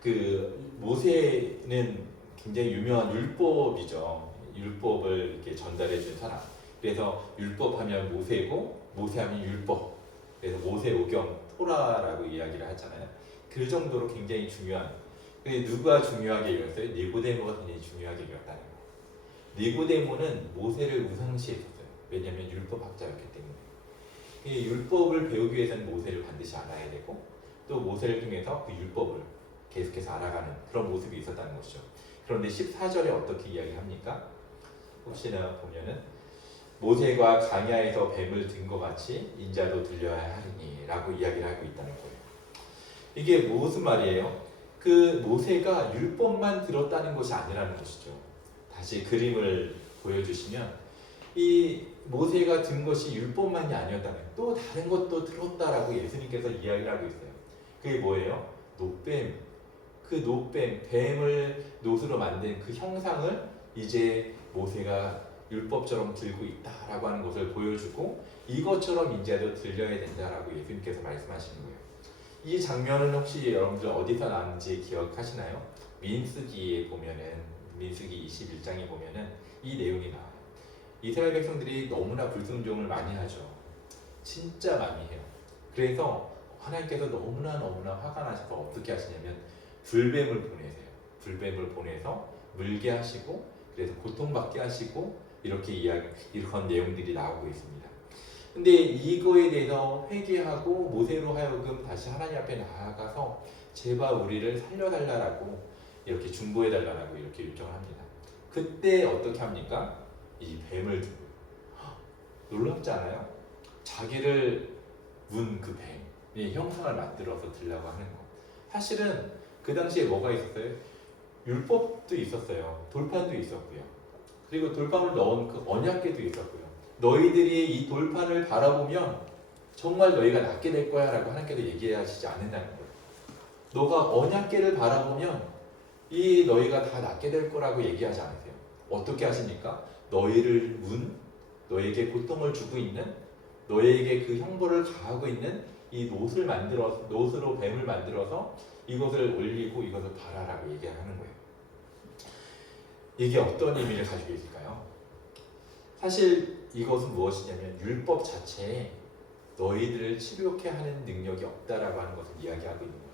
그 모세는 굉장히 유명한 율법이죠. 율법을 이렇게 전달해 준 사람. 그래서 율법하면 모세고 모세하면 율법. 그래서 모세오경 토라라고 이야기를 하잖아요. 그 정도로 굉장히 중요한. 근데 누가 중요하게 여겼어요? 니고데모가 굉장히 중요하게 여겼다는 거예요. 니고데모는 모세를 우상시했어요. 왜냐하면 율법학자였기 때문에. 이 율법을 배우기 위해서는 모세를 반드시 알아야 되고 또 모세를 통해서 그 율법을 계속해서 알아가는 그런 모습이 있었다는 것이죠. 그런데 14절에 어떻게 이야기합니까? 혹시나 보면은 모세가 광야에서 뱀을 든 것 같이 인자도 들려야 하리니 라고 이야기를 하고 있다는 거예요. 이게 무슨 말이에요? 그 모세가 율법만 들었다는 것이 아니라는 것이죠. 다시 그림을 보여주시면 이 모세가 든 것이 율법만이 아니었다면 또 다른 것도 들었다라고 예수님께서 이야기를 하고 있어요. 그게 뭐예요? 노뱀. 그 노뱀, 뱀을 노스로 만든 그 형상을 이제 모세가 율법처럼 들고 있다라고 하는 것을 보여주고 이것처럼 인자도 들려야 된다라고 예수님께서 말씀하시는 거예요. 이 장면은 혹시 여러분들 어디서 나왔는지 기억하시나요? 민수기에 보면은 민수기 21장에 보면은 이 내용이 나와요. 이스라엘 백성들이 너무나 불순종을 많이 하죠. 진짜 많이 해요. 그래서 하나님께서 너무나 화가 나셔서 어떻게 하시냐면 불뱀을 보내세요. 불뱀을 보내서 물게 하시고 그래서 고통받게 하시고 이렇게 이런 내용들이 나오고 있습니다. 근데 이거에 대해서 회개하고 모세로 하여금 다시 하나님 앞에 나아가서 제발 우리를 살려달라고 이렇게 중보해달라고 이렇게 요청을 합니다. 그때 어떻게 합니까? 이 뱀을 두고 놀랍지 않아요? 자기를 문 그 뱀의 형상을 만들어서 들라고 하는 거. 사실은 그 당시에 뭐가 있었어요? 율법도 있었어요. 돌판도 있었고요. 그리고 돌판을 넣은 그 언약궤도 있었고요. 너희들이 이 돌판을 바라보면 정말 너희가 낫게 될 거야 라고 하나님께서 얘기하시지 않는다는 거예요. 너가 언약궤를 바라보면 이 너희가 다 낫게 될 거라고 얘기하지 않으세요. 어떻게 하십니까? 너희를 너에게 고통을 주고 있는 너에게 그 형벌을 가하고 있는 이 노스로 뱀을 만들어서 이것을 올리고 이것을 바라라고 얘기하는 거예요. 이게 어떤 의미를 가지고 있을까요? 사실 이것은 무엇이냐면 율법 자체에 너희들을 치료케 하는 능력이 없다라고 하는 것을 이야기하고 있는 거예요.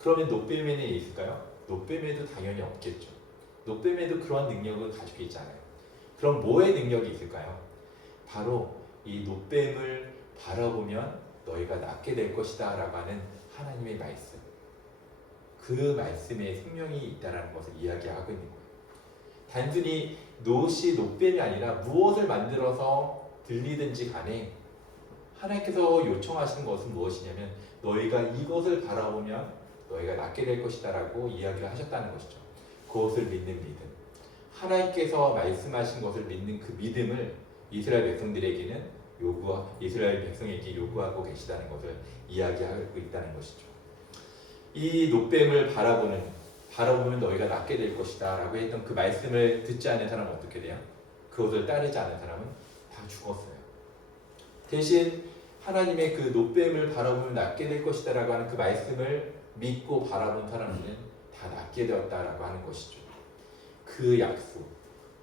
그러면 노뱀에는 있을까요? 노뱀에도 당연히 없겠죠. 노뱀에도 그런 능력을 가지고 있지 않아요. 그럼 뭐의 능력이 있을까요? 바로 이 노뱀을 바라보면 너희가 낫게 될 것이다 라고 하는 하나님의 말씀. 그 말씀에 생명이 있다는 것을 이야기하고 있는 거예요. 단순히 노뱀이 아니라 무엇을 만들어서 들리든지 간에 하나님께서 요청하시는 것은 무엇이냐면 너희가 이것을 바라보면 너희가 낫게 될 것이다 라고 이야기를 하셨다는 것이죠. 그것을 믿는 믿음. 하나님께서 말씀하신 것을 믿는 그 믿음을 이스라엘 백성에게 요구하고 계시다는 것을 이야기하고 있다는 것이죠. 이 노뱀을 바라보면 너희가 낫게 될 것이다 라고 했던 그 말씀을 듣지 않은 사람은 어떻게 돼요? 그것을 따르지 않은 사람은 다 죽었어요. 대신 하나님의 그 노뱀을 바라보면 낫게 될 것이다라고 하는 그 말씀을 믿고 바라본 사람들은 다 낫게 되었다라고 하는 것이죠. 그 약속,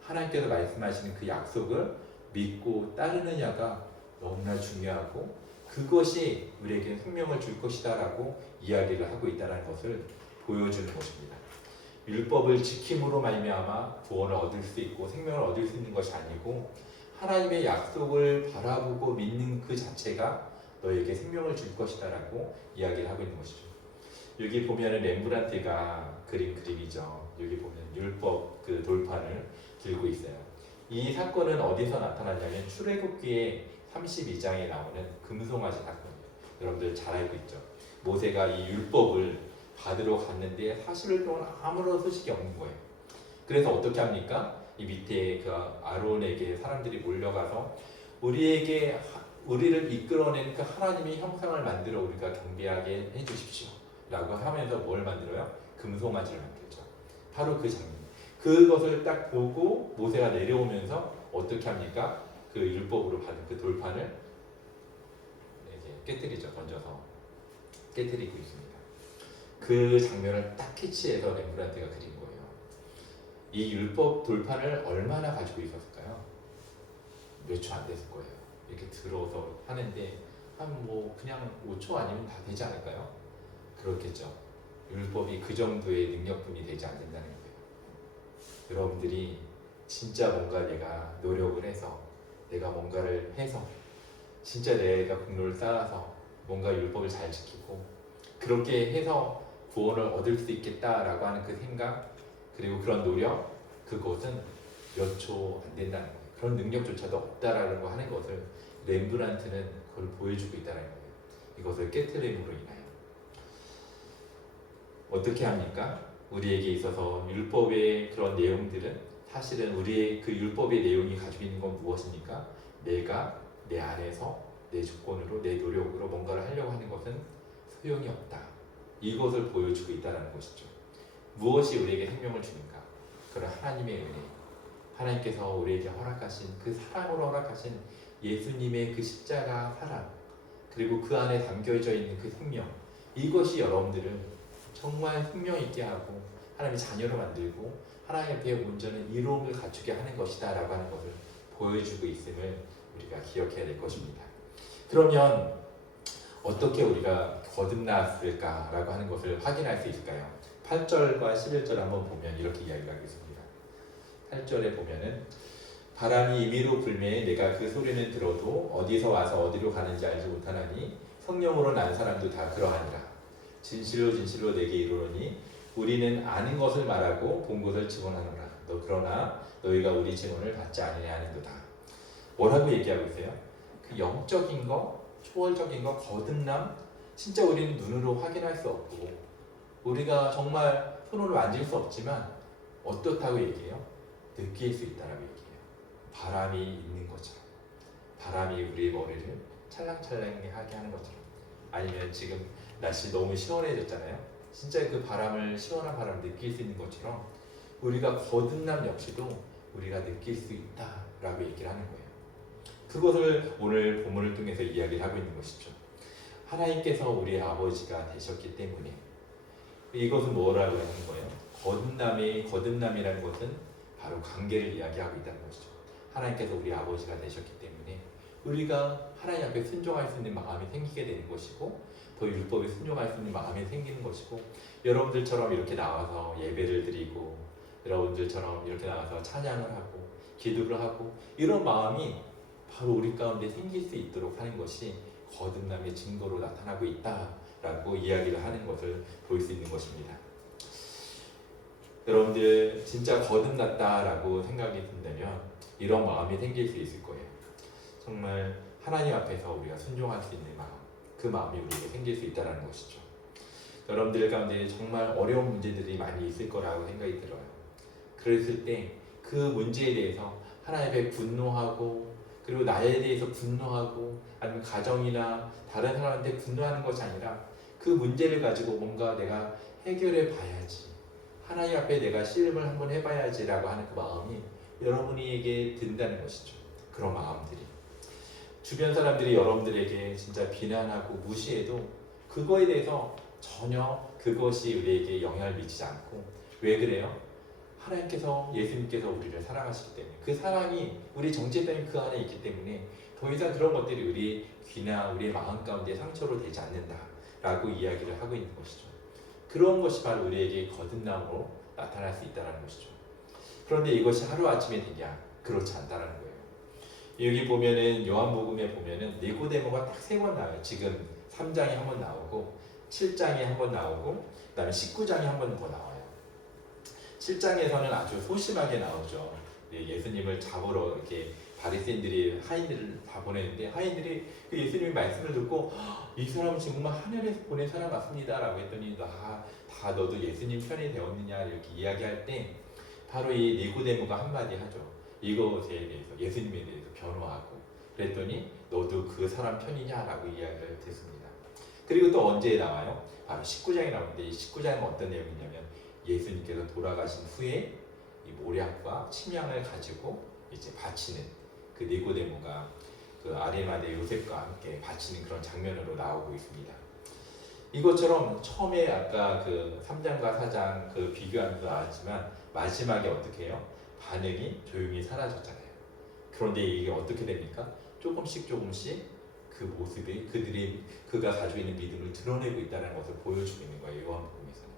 하나님께서 말씀하시는 그 약속을 믿고 따르느냐가 너무나 중요하고 그것이 우리에게 생명을 줄 것이다라고 이야기를 하고 있다는 것을 보여주는 것입니다. 율법을 지킴으로 말미암아 구원을 얻을 수 있고 생명을 얻을 수 있는 것이 아니고 하나님의 약속을 바라보고 믿는 그 자체가 너에게 생명을 줄 것이다라고 이야기를 하고 있는 것이죠. 여기 보면은 렘브란트가 그린 그림이죠. 여기 보면 율법 그 돌판을 들고 있어요. 이 사건은 어디서 나타나냐면 출애굽기의 32장에 나오는 금송아지 사건이에요. 여러분들 잘 알고 있죠. 모세가 이 율법을 받으러 갔는데 40일 동안 아무런 소식이 없는 거예요. 그래서 어떻게 합니까? 이 밑에 그 아론에게 사람들이 몰려가서 우리를 이끌어낸 그 하나님의 형상을 만들어 우리가 경배하게 해주십시오 라고 하면서 뭘 만들어요? 금송아지를 만들죠. 바로 그 장면. 그것을 딱 보고 모세가 내려오면서 어떻게 합니까? 그 율법으로 받은 그 돌판을 이제 깨뜨리죠. 던져서 깨뜨리고 있습니다. 그 장면을 딱 캐치해서 렘브란트가 그린 거예요. 이 율법 돌판을 얼마나 가지고 있었을까요? 몇 초 안 됐을 거예요. 이렇게 들어서 하는데 한 뭐 그냥 5초 아니면 다 되지 않을까요? 그렇겠죠. 율법이 그 정도의 능력분이 되지 않는다는 거예요. 여러분들이 진짜 뭔가 내가 노력을 해서 내가 뭔가를 해서 진짜 내가 공로를 쌓아서 뭔가 율법을 잘 지키고 그렇게 해서 구원을 얻을 수 있겠다라고 하는 그 생각 그리고 그런 노력 그것은 몇 초 안 된다는 거예요. 그런 능력조차도 없다라는 거 하는 것을 렘브란트는 그걸 보여주고 있다는 거예요. 이것을 깨트림으로 인하여 어떻게 합니까? 우리에게 있어서 율법의 그런 내용들은 사실은 우리의 그 율법의 내용이 가지고 있는 건 무엇입니까? 내가 내 안에서 내 조건으로 내 노력으로 뭔가를 하려고 하는 것은 소용이 없다. 이것을 보여주고 있다는 것이죠. 무엇이 우리에게 생명을 주는가? 그런 하나님의 은혜, 하나님께서 우리에게 허락하신 그 사랑으로 허락하신 예수님의 그 십자가 사랑, 그리고 그 안에 담겨져 있는 그 생명, 이것이 여러분들을 정말 생명 있게 하고 하나님의 자녀로 만들고 하나님 앞에 온전한 이로움을 갖추게 하는 것이다 라고 하는 것을 보여주고 있음을 우리가 기억해야 될 것입니다. 그러면 어떻게 우리가 거듭났을까라고 하는 것을 확인할 수 있을까요? 8절과 11절 한번 보면 이렇게 이야기가 있습니다. 8절에 보면은 바람이 임의로 불매 내가 그 소리는 들어도 어디서 와서 어디로 가는지 알지 못하나니 성령으로 난 사람도 다 그러하니라. 진실로 진실로 내게 이르노니 우리는 아는 것을 말하고 본 것을 증언하노라. 그러나 너희가 우리 증언을 받지 아니하는도다. 뭐라고 얘기하고 있어요? 그 영적인 거, 초월적인 거, 거듭남, 진짜 우리는 눈으로 확인할 수 없고 우리가 정말 손으로 만질 수 없지만 어떻다고 얘기해요? 느낄 수 있다라고 얘기해요. 바람이 있는 것처럼, 바람이 우리의 머리를 찰랑찰랑하게 하는 것처럼, 아니면 지금 날씨 너무 시원해졌잖아요. 진짜 그 바람을, 시원한 바람을 느낄 수 있는 것처럼 우리가 거듭남 역시도 우리가 느낄 수 있다라고 얘기를 하는 거예요. 그것을 오늘 본문을 통해서 이야기를 하고 있는 것이죠. 하나님께서 우리의 아버지가 되셨기 때문에 이것은 뭐라고 하는 거예요? 거듭남이라는 것은 바로 관계를 이야기하고 있다는 것이죠. 하나님께서 우리 아버지가 되셨기 때문에 우리가 하나님 앞에 순종할 수 있는 마음이 생기게 되는 것이고 더 율법에 순종할 수 있는 마음이 생기는 것이고 여러분들처럼 이렇게 나와서 예배를 드리고 여러분들처럼 이렇게 나와서 찬양을 하고 기도를 하고 이런 마음이 바로 우리 가운데 생길 수 있도록 하는 것이 거듭남의 증거로 나타나고 있다라고 이야기를 하는 것을 볼 수 있는 것입니다. 여러분들 진짜 거듭났다라고 생각이 든다면 이런 마음이 생길 수 있을 거예요. 정말 하나님 앞에서 우리가 순종할 수 있는 마음, 그 마음이 우리에게 생길 수 있다는 것이죠. 여러분들 가운데 정말 어려운 문제들이 많이 있을 거라고 생각이 들어요. 그랬을 때 그 문제에 대해서 하나님 앞에 분노하고 그리고 나에 대해서 분노하고 아니면 가정이나 다른 사람한테 분노하는 것이 아니라 그 문제를 가지고 뭔가 내가 해결해 봐야지, 하나님 앞에 내가 씨름을 한번 해봐야지라고 하는 그 마음이 여러분에게 든다는 것이죠. 그런 마음들이 주변 사람들이 여러분들에게 진짜 비난하고 무시해도 그거에 대해서 전혀 그것이 우리에게 영향을 미치지 않고, 왜 그래요? 하나님께서, 예수님께서 우리를 사랑하시기 때문에, 그 사랑이 우리 정체성이 그 안에 있기 때문에 더 이상 그런 것들이 우리 귀나 우리의 마음 가운데 상처로 되지 않는다라고 이야기를 하고 있는 것이죠. 그런 것이 바로 우리에게 거듭남으로 나타날 수 있다는 것이죠. 그런데 이것이 하루아침에 되냐? 그렇지 않다는 거예요. 여기 보면은 요한복음에 보면은 니고데모가 딱 3번 나와요. 지금 3장에 한 번 나오고 7장에 한 번 나오고 그다음에 19장에 한 번 더 나와요. 7장에서는 아주 소심하게 나오죠. 예수님을 잡으러 이렇게 바리새인들이 하인들을 다 보내는데, 하인들이 그 예수님의 말씀을 듣고 이 사람은 정말 하늘에서 보낸 사람 같습니다라고 했더니, 다 너도 예수님 편이 되었느냐 이렇게 이야기할 때 바로 이 니고데모가 한마디 하죠. 이것에 대해서, 예수님에 대해서 변호하고 그랬더니 너도 그 사람 편이냐라고 이야기를 했습니다. 그리고 또 언제 나와요? 바로 19장에 나오는데, 이 19장은 어떤 내용이냐면 예수님께서 돌아가신 후에 이 모략과 침향을 가지고 이제 바치는 그 니고데모가 그 아리마대 요셉과 함께 바치는 그런 장면으로 나오고 있습니다. 이것처럼 처음에 아까 그 3장과 4장 그 비교하면서 나왔지만 마지막에 어떻게 해요? 반응이 조용히 사라졌잖아요. 그런데 이게 어떻게 됩니까? 조금씩 그 모습이 그가 가지고 있는 믿음을 드러내고 있다는 것을 보여주고 있는 거예요. 요한복음에서는.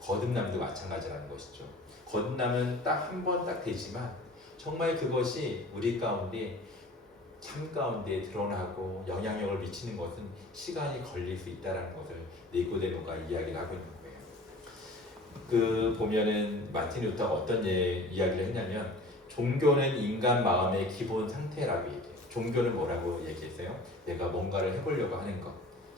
거듭남도 마찬가지라는 것이죠. 거듭남은 딱 한 번 딱 되지만 정말 그것이 우리 가운데, 삶 가운데 드러나고 영향력을 미치는 것은 시간이 걸릴 수 있다는 것을 니고데모가 이야기를 하고 있는 거예요. 그 보면은 마틴 루터가 어떤 이야기를 했냐면, 종교는 인간 마음의 기본 상태라고 얘기해요. 종교는 뭐라고 얘기했어요? 내가 뭔가를 해보려고 하는 것,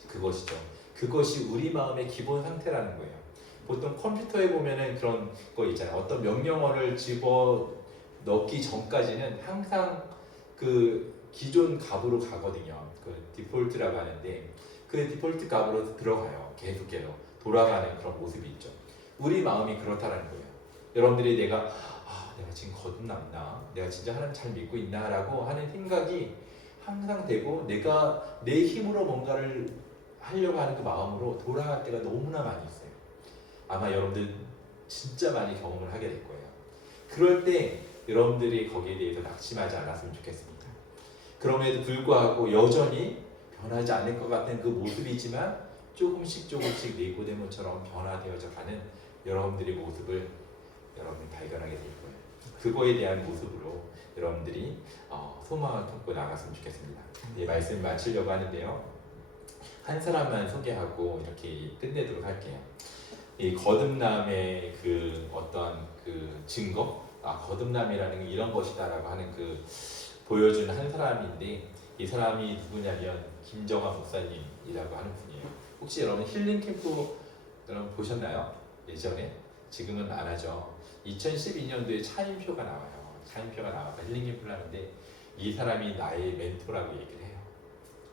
그것이죠. 그것이 우리 마음의 기본 상태라는 거예요. 보통 컴퓨터에 보면은 그런 거 있잖아요. 어떤 명령어를 집어 넣기 전까지는 항상 그 기존 값으로 가거든요. 그 디폴트라고 하는데 그 디폴트 값으로 들어가요. 계속해서 돌아가는 그런 모습이 있죠. 우리 마음이 그렇다라는 거예요. 여러분들이 내가 지금 거듭났나? 내가 진짜 하나님 잘 믿고 있나? 라고 하는 생각이 항상 되고, 내가 내 힘으로 뭔가를 하려고 하는 그 마음으로 돌아갈 때가 너무나 많이 있어요. 아마 여러분들 진짜 많이 경험을 하게 될 거예요. 그럴 때 여러분들이 거기에 대해서 낙심하지 않았으면 좋겠습니다. 그럼에도 불구하고 여전히 변하지 않을 것 같은 그 모습이지만 조금씩 니고데모처럼 변화되어져 가는 여러분들의 모습을 여러분이 발견하게 될 거예요. 그거에 대한 모습으로 여러분들이 소망을 품고 나갔으면 좋겠습니다. 말씀 마치려고 하는데요. 한 사람만 소개하고 이렇게 끝내도록 할게요. 이 거듭남의 그 어떤 그 증거, 거듭남이라는 게 이런 것이다라고 하는 그 보여준 한 사람인데, 이 사람이 누구냐면 김정환 목사님이라고 하는 분이에요. 혹시 여러분 힐링 캠프 여러분 보셨나요? 예전에? 지금은 안 하죠. 2012년도에 차인표가 나와요. 차인표가 나와서 힐링 캠프를 하는데 이 사람이 나의 멘토라고 얘기를 해요.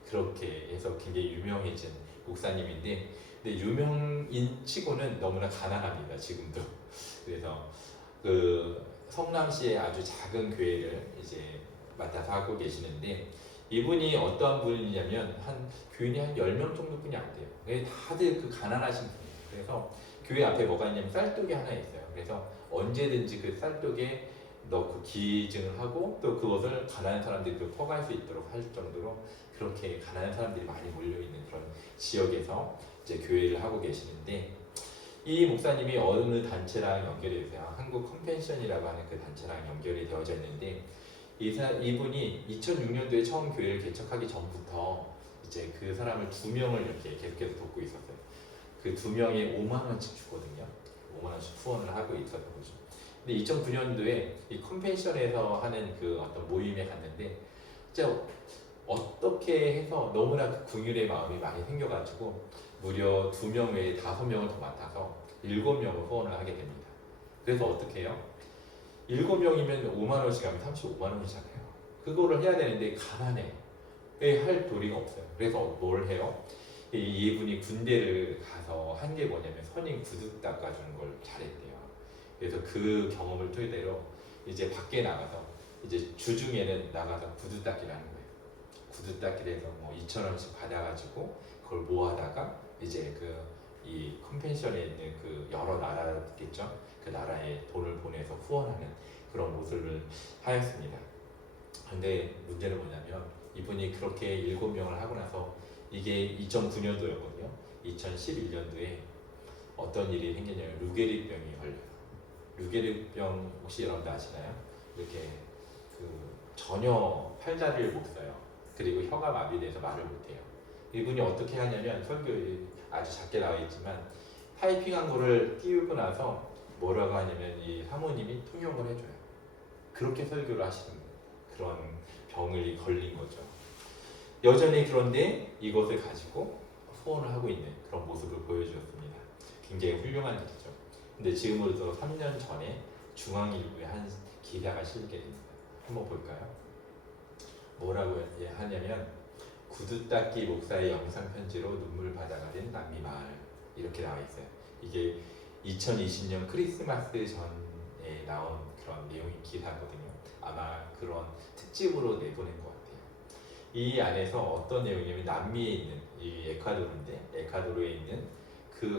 그렇게 해서 굉장히 유명해진 목사님인데, 근데 유명인 치고는 너무나 가난합니다. 지금도. 그래서 그 성남시의 아주 작은 교회를 이제 맡아서 하고 계시는데, 이분이 어떠한 분이냐면 교인이 한 10명 정도뿐이 안 돼요. 다들 그 가난하신 분이에요. 그래서 교회 앞에 뭐가 있냐면 쌀독이 하나 있어요. 그래서 언제든지 그 쌀독에 넣고 기증을 하고, 또 그것을 가난한 사람들이 퍼갈 수 있도록 할 정도로 그렇게 가난한 사람들이 많이 몰려있는 그런 지역에서 이제 교회를 하고 계시는데, 이 목사님이 어느 단체랑 연결이 되세요. 한국 컴펜션이라고 하는 그 단체랑 연결이 되어져 있는데, 이분이 2006년도에 처음 교회를 개척하기 전부터 이제 그 사람을 2명을 이렇게 계속해서 돕고 있었어요. 그 2명에 5만 원씩 주거든요. 5만 원씩 후원을 하고 있었던 거죠. 근데 2009년도에 이 컨벤션에서 하는 그 어떤 모임에 갔는데, 진짜 어떻게 해서 너무나 그 긍휼의 마음이 많이 생겨가지고 무려 2명 외에 5명을 더 맡아서 7명을 후원을 하게 됩니다. 그래서 어떻게 해요? 7명이면 5만 원씩 하면 35만 원이잖아요. 그거를 해야 되는데 가난해. 할 도리가 없어요. 그래서 뭘 해요? 이분이 군대를 가서 한 게 뭐냐면 선임 구두 닦아주는 걸 잘했대요. 그래서 그 경험을 토대로 이제 밖에 나가서 이제 주중에는 나가서 구두 닦기를 하는 거예요. 구두 닦기에서 뭐 2,000원씩 받아가지고 그걸 모아다가 이제 이 컨벤션에 있는 그 여러 나라겠죠. 그 나라에 돈을 보내서 후원하는 그런 모습을 하였습니다. 근데 문제는 뭐냐면 이분이 그렇게 7명을 하고 나서 이게 2009년도였거든요. 2011년도에 어떤 일이 생기냐면 루게릭병이 걸려요. 루게릭병 혹시 여러분들 아시나요? 이렇게 전혀 팔다리를 못 써요. 그리고 혀가 마비돼서 말을 못해요. 이분이 어떻게 하냐면 설교에 아주 작게 나와 있지만 타이핑한 거를 띄우고 나서 뭐라고 하냐면 이 사모님이 통역을 해줘요. 그렇게 설교를 하시는 그런 병을 걸린 거죠. 여전히 그런데 이것을 가지고 후원을 하고 있는 그런 모습을 보여주었습니다. 굉장히 훌륭한 일이죠. 근데 지금으로부터 3년 전에 중앙일보에 한 기사가 실리게 됩니다. 한번 볼까요? 뭐라고 하냐면 구두 닦기 목사의 영상 편지로 눈물 바다가 된 남미 마을 이렇게 나와 있어요. 이게 2020년 크리스마스 전에 나온 그런 내용의 기사거든요. 아마 그런 특집으로 내보낸 것 같아요. 이 안에서 어떤 내용이냐면 남미에 있는 이 에콰도르인데 에콰도르에 있는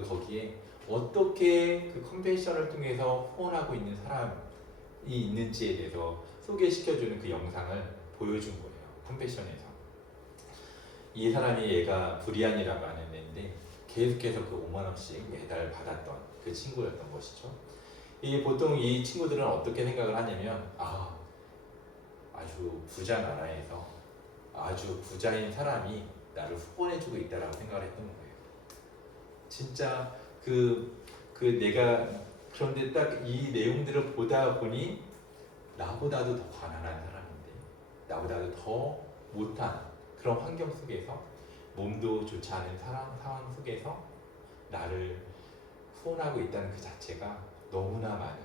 거기에 어떻게 그 컨벤션을 통해서 후원하고 있는 사람이 있는지에 대해서 소개시켜주는 그 영상을 보여준 거예요. 컨벤션에서. 이 사람이 얘가 브리안이라고 하는 애인데 계속해서 그 5만 원씩 매달 받았던 그 친구였던 것이죠. 보통 이 친구들은 어떻게 생각을 하냐면 아주 부자 나라에서 아주 부자인 사람이 나를 후원해주고 있다라고 생각을 했던 거예요. 진짜 내가 그런데 딱 이 내용들을 보다 보니 나보다도 더 가난한 사람인데 나보다도 더 못한 그런 환경 속에서 몸도 좋지 않은 상황 속에서 나를 후원하고 있다는 그 자체가 너무나 많은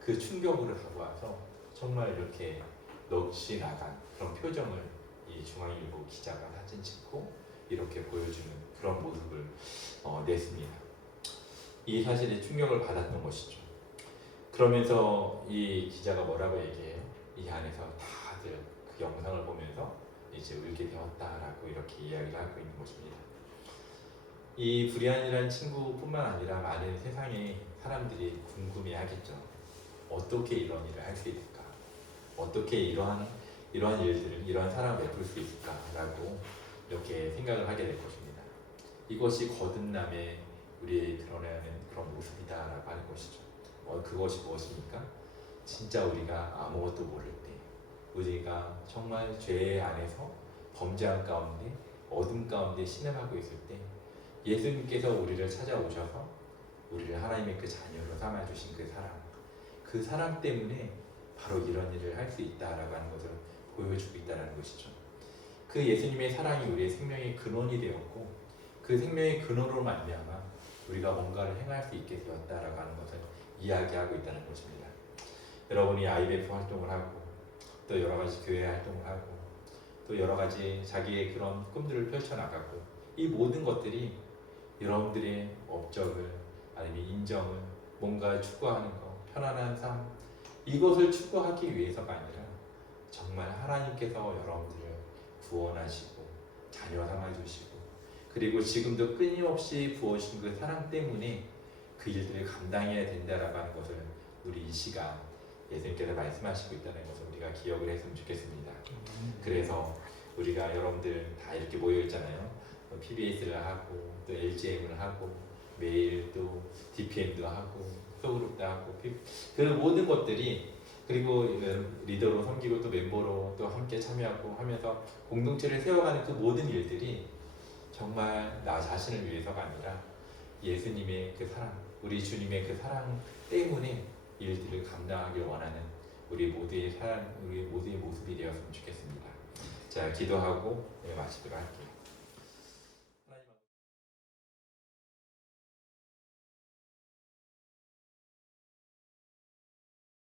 그 충격으로 다가와서 정말 이렇게 넋이 나간 그런 표정을 이 중앙일보 기자가 사진 찍고 이렇게 보여주는 그런 모습을 냈습니다. 이 사실에 충격을 받았던 것이죠. 그러면서 이 기자가 뭐라고 얘기해요? 이 안에서 다들 그 영상을 보면서 이제 울게 되었다라고 이렇게 이야기를 하고 있는 것입니다. 이 브리안이라는 친구뿐만 아니라 많은 세상의 사람들이 궁금해하겠죠. 어떻게 이런 일을 할 수 있을까? 어떻게 이러한 일들을 이러한 사람을 베풀 수 있을까라고 이렇게 생각을 하게 될 것입니다. 이것이 거듭남의 우리의 드러내는 그런 모습이다라고 하는 것이죠. 그것이 무엇입니까? 진짜 우리가 아무것도 모를 때, 우리가 정말 죄 안에서 범죄한 가운데 어둠 가운데 신음하고 있을 때 예수님께서 우리를 찾아오셔서 우리를 하나님의 그 자녀로 삼아주신 그 사랑 때문에 바로 이런 일을 할 수 있다라고 하는 것을 보여주고 있다는 것이죠. 그 예수님의 사랑이 우리의 생명의 근원이 되었고 그 생명의 근원으로 말미암아 우리가 뭔가를 행할 수 있게 되었다라고 하는 것을 이야기하고 있다는 것입니다. 여러분이 IBF 활동을 하고 또 여러 가지 교회 활동을 하고 또 여러 가지 자기의 그런 꿈들을 펼쳐나가고 이 모든 것들이 여러분들의 업적을 아니면 인정을 뭔가 추구하는 것, 편안한 삶 이것을 추구하기 위해서가 아니라 정말 하나님께서 여러분들을 구원하시고 자녀 삼아주시고 그리고 지금도 끊임없이 부어주신 그 사랑 때문에 그 일들을 감당해야 된다라고 하는 것을 우리 이 시간 예수님께서 말씀하시고 있다는 것을 우리가 기억을 했으면 좋겠습니다. 그래서 우리가 여러분들 다 이렇게 모여 있잖아요. PBS를 하고 또 LGM을 하고 매일 또 DPM도 하고 소그룹도 하고 그 모든 것들이 그리고 리더로 섬기고 또 멤버로 또 함께 참여하고 하면서 공동체를 세워가는 그 모든 일들이 정말 나 자신을 위해서가 아니라 예수님의 그 사랑, 우리 주님의 그 사랑 때문에 일들을 감당하길 원하는 우리 모두의 사랑, 우리 모두의 모습이 되었으면 좋겠습니다. 자, 기도하고 마치도록 할게요.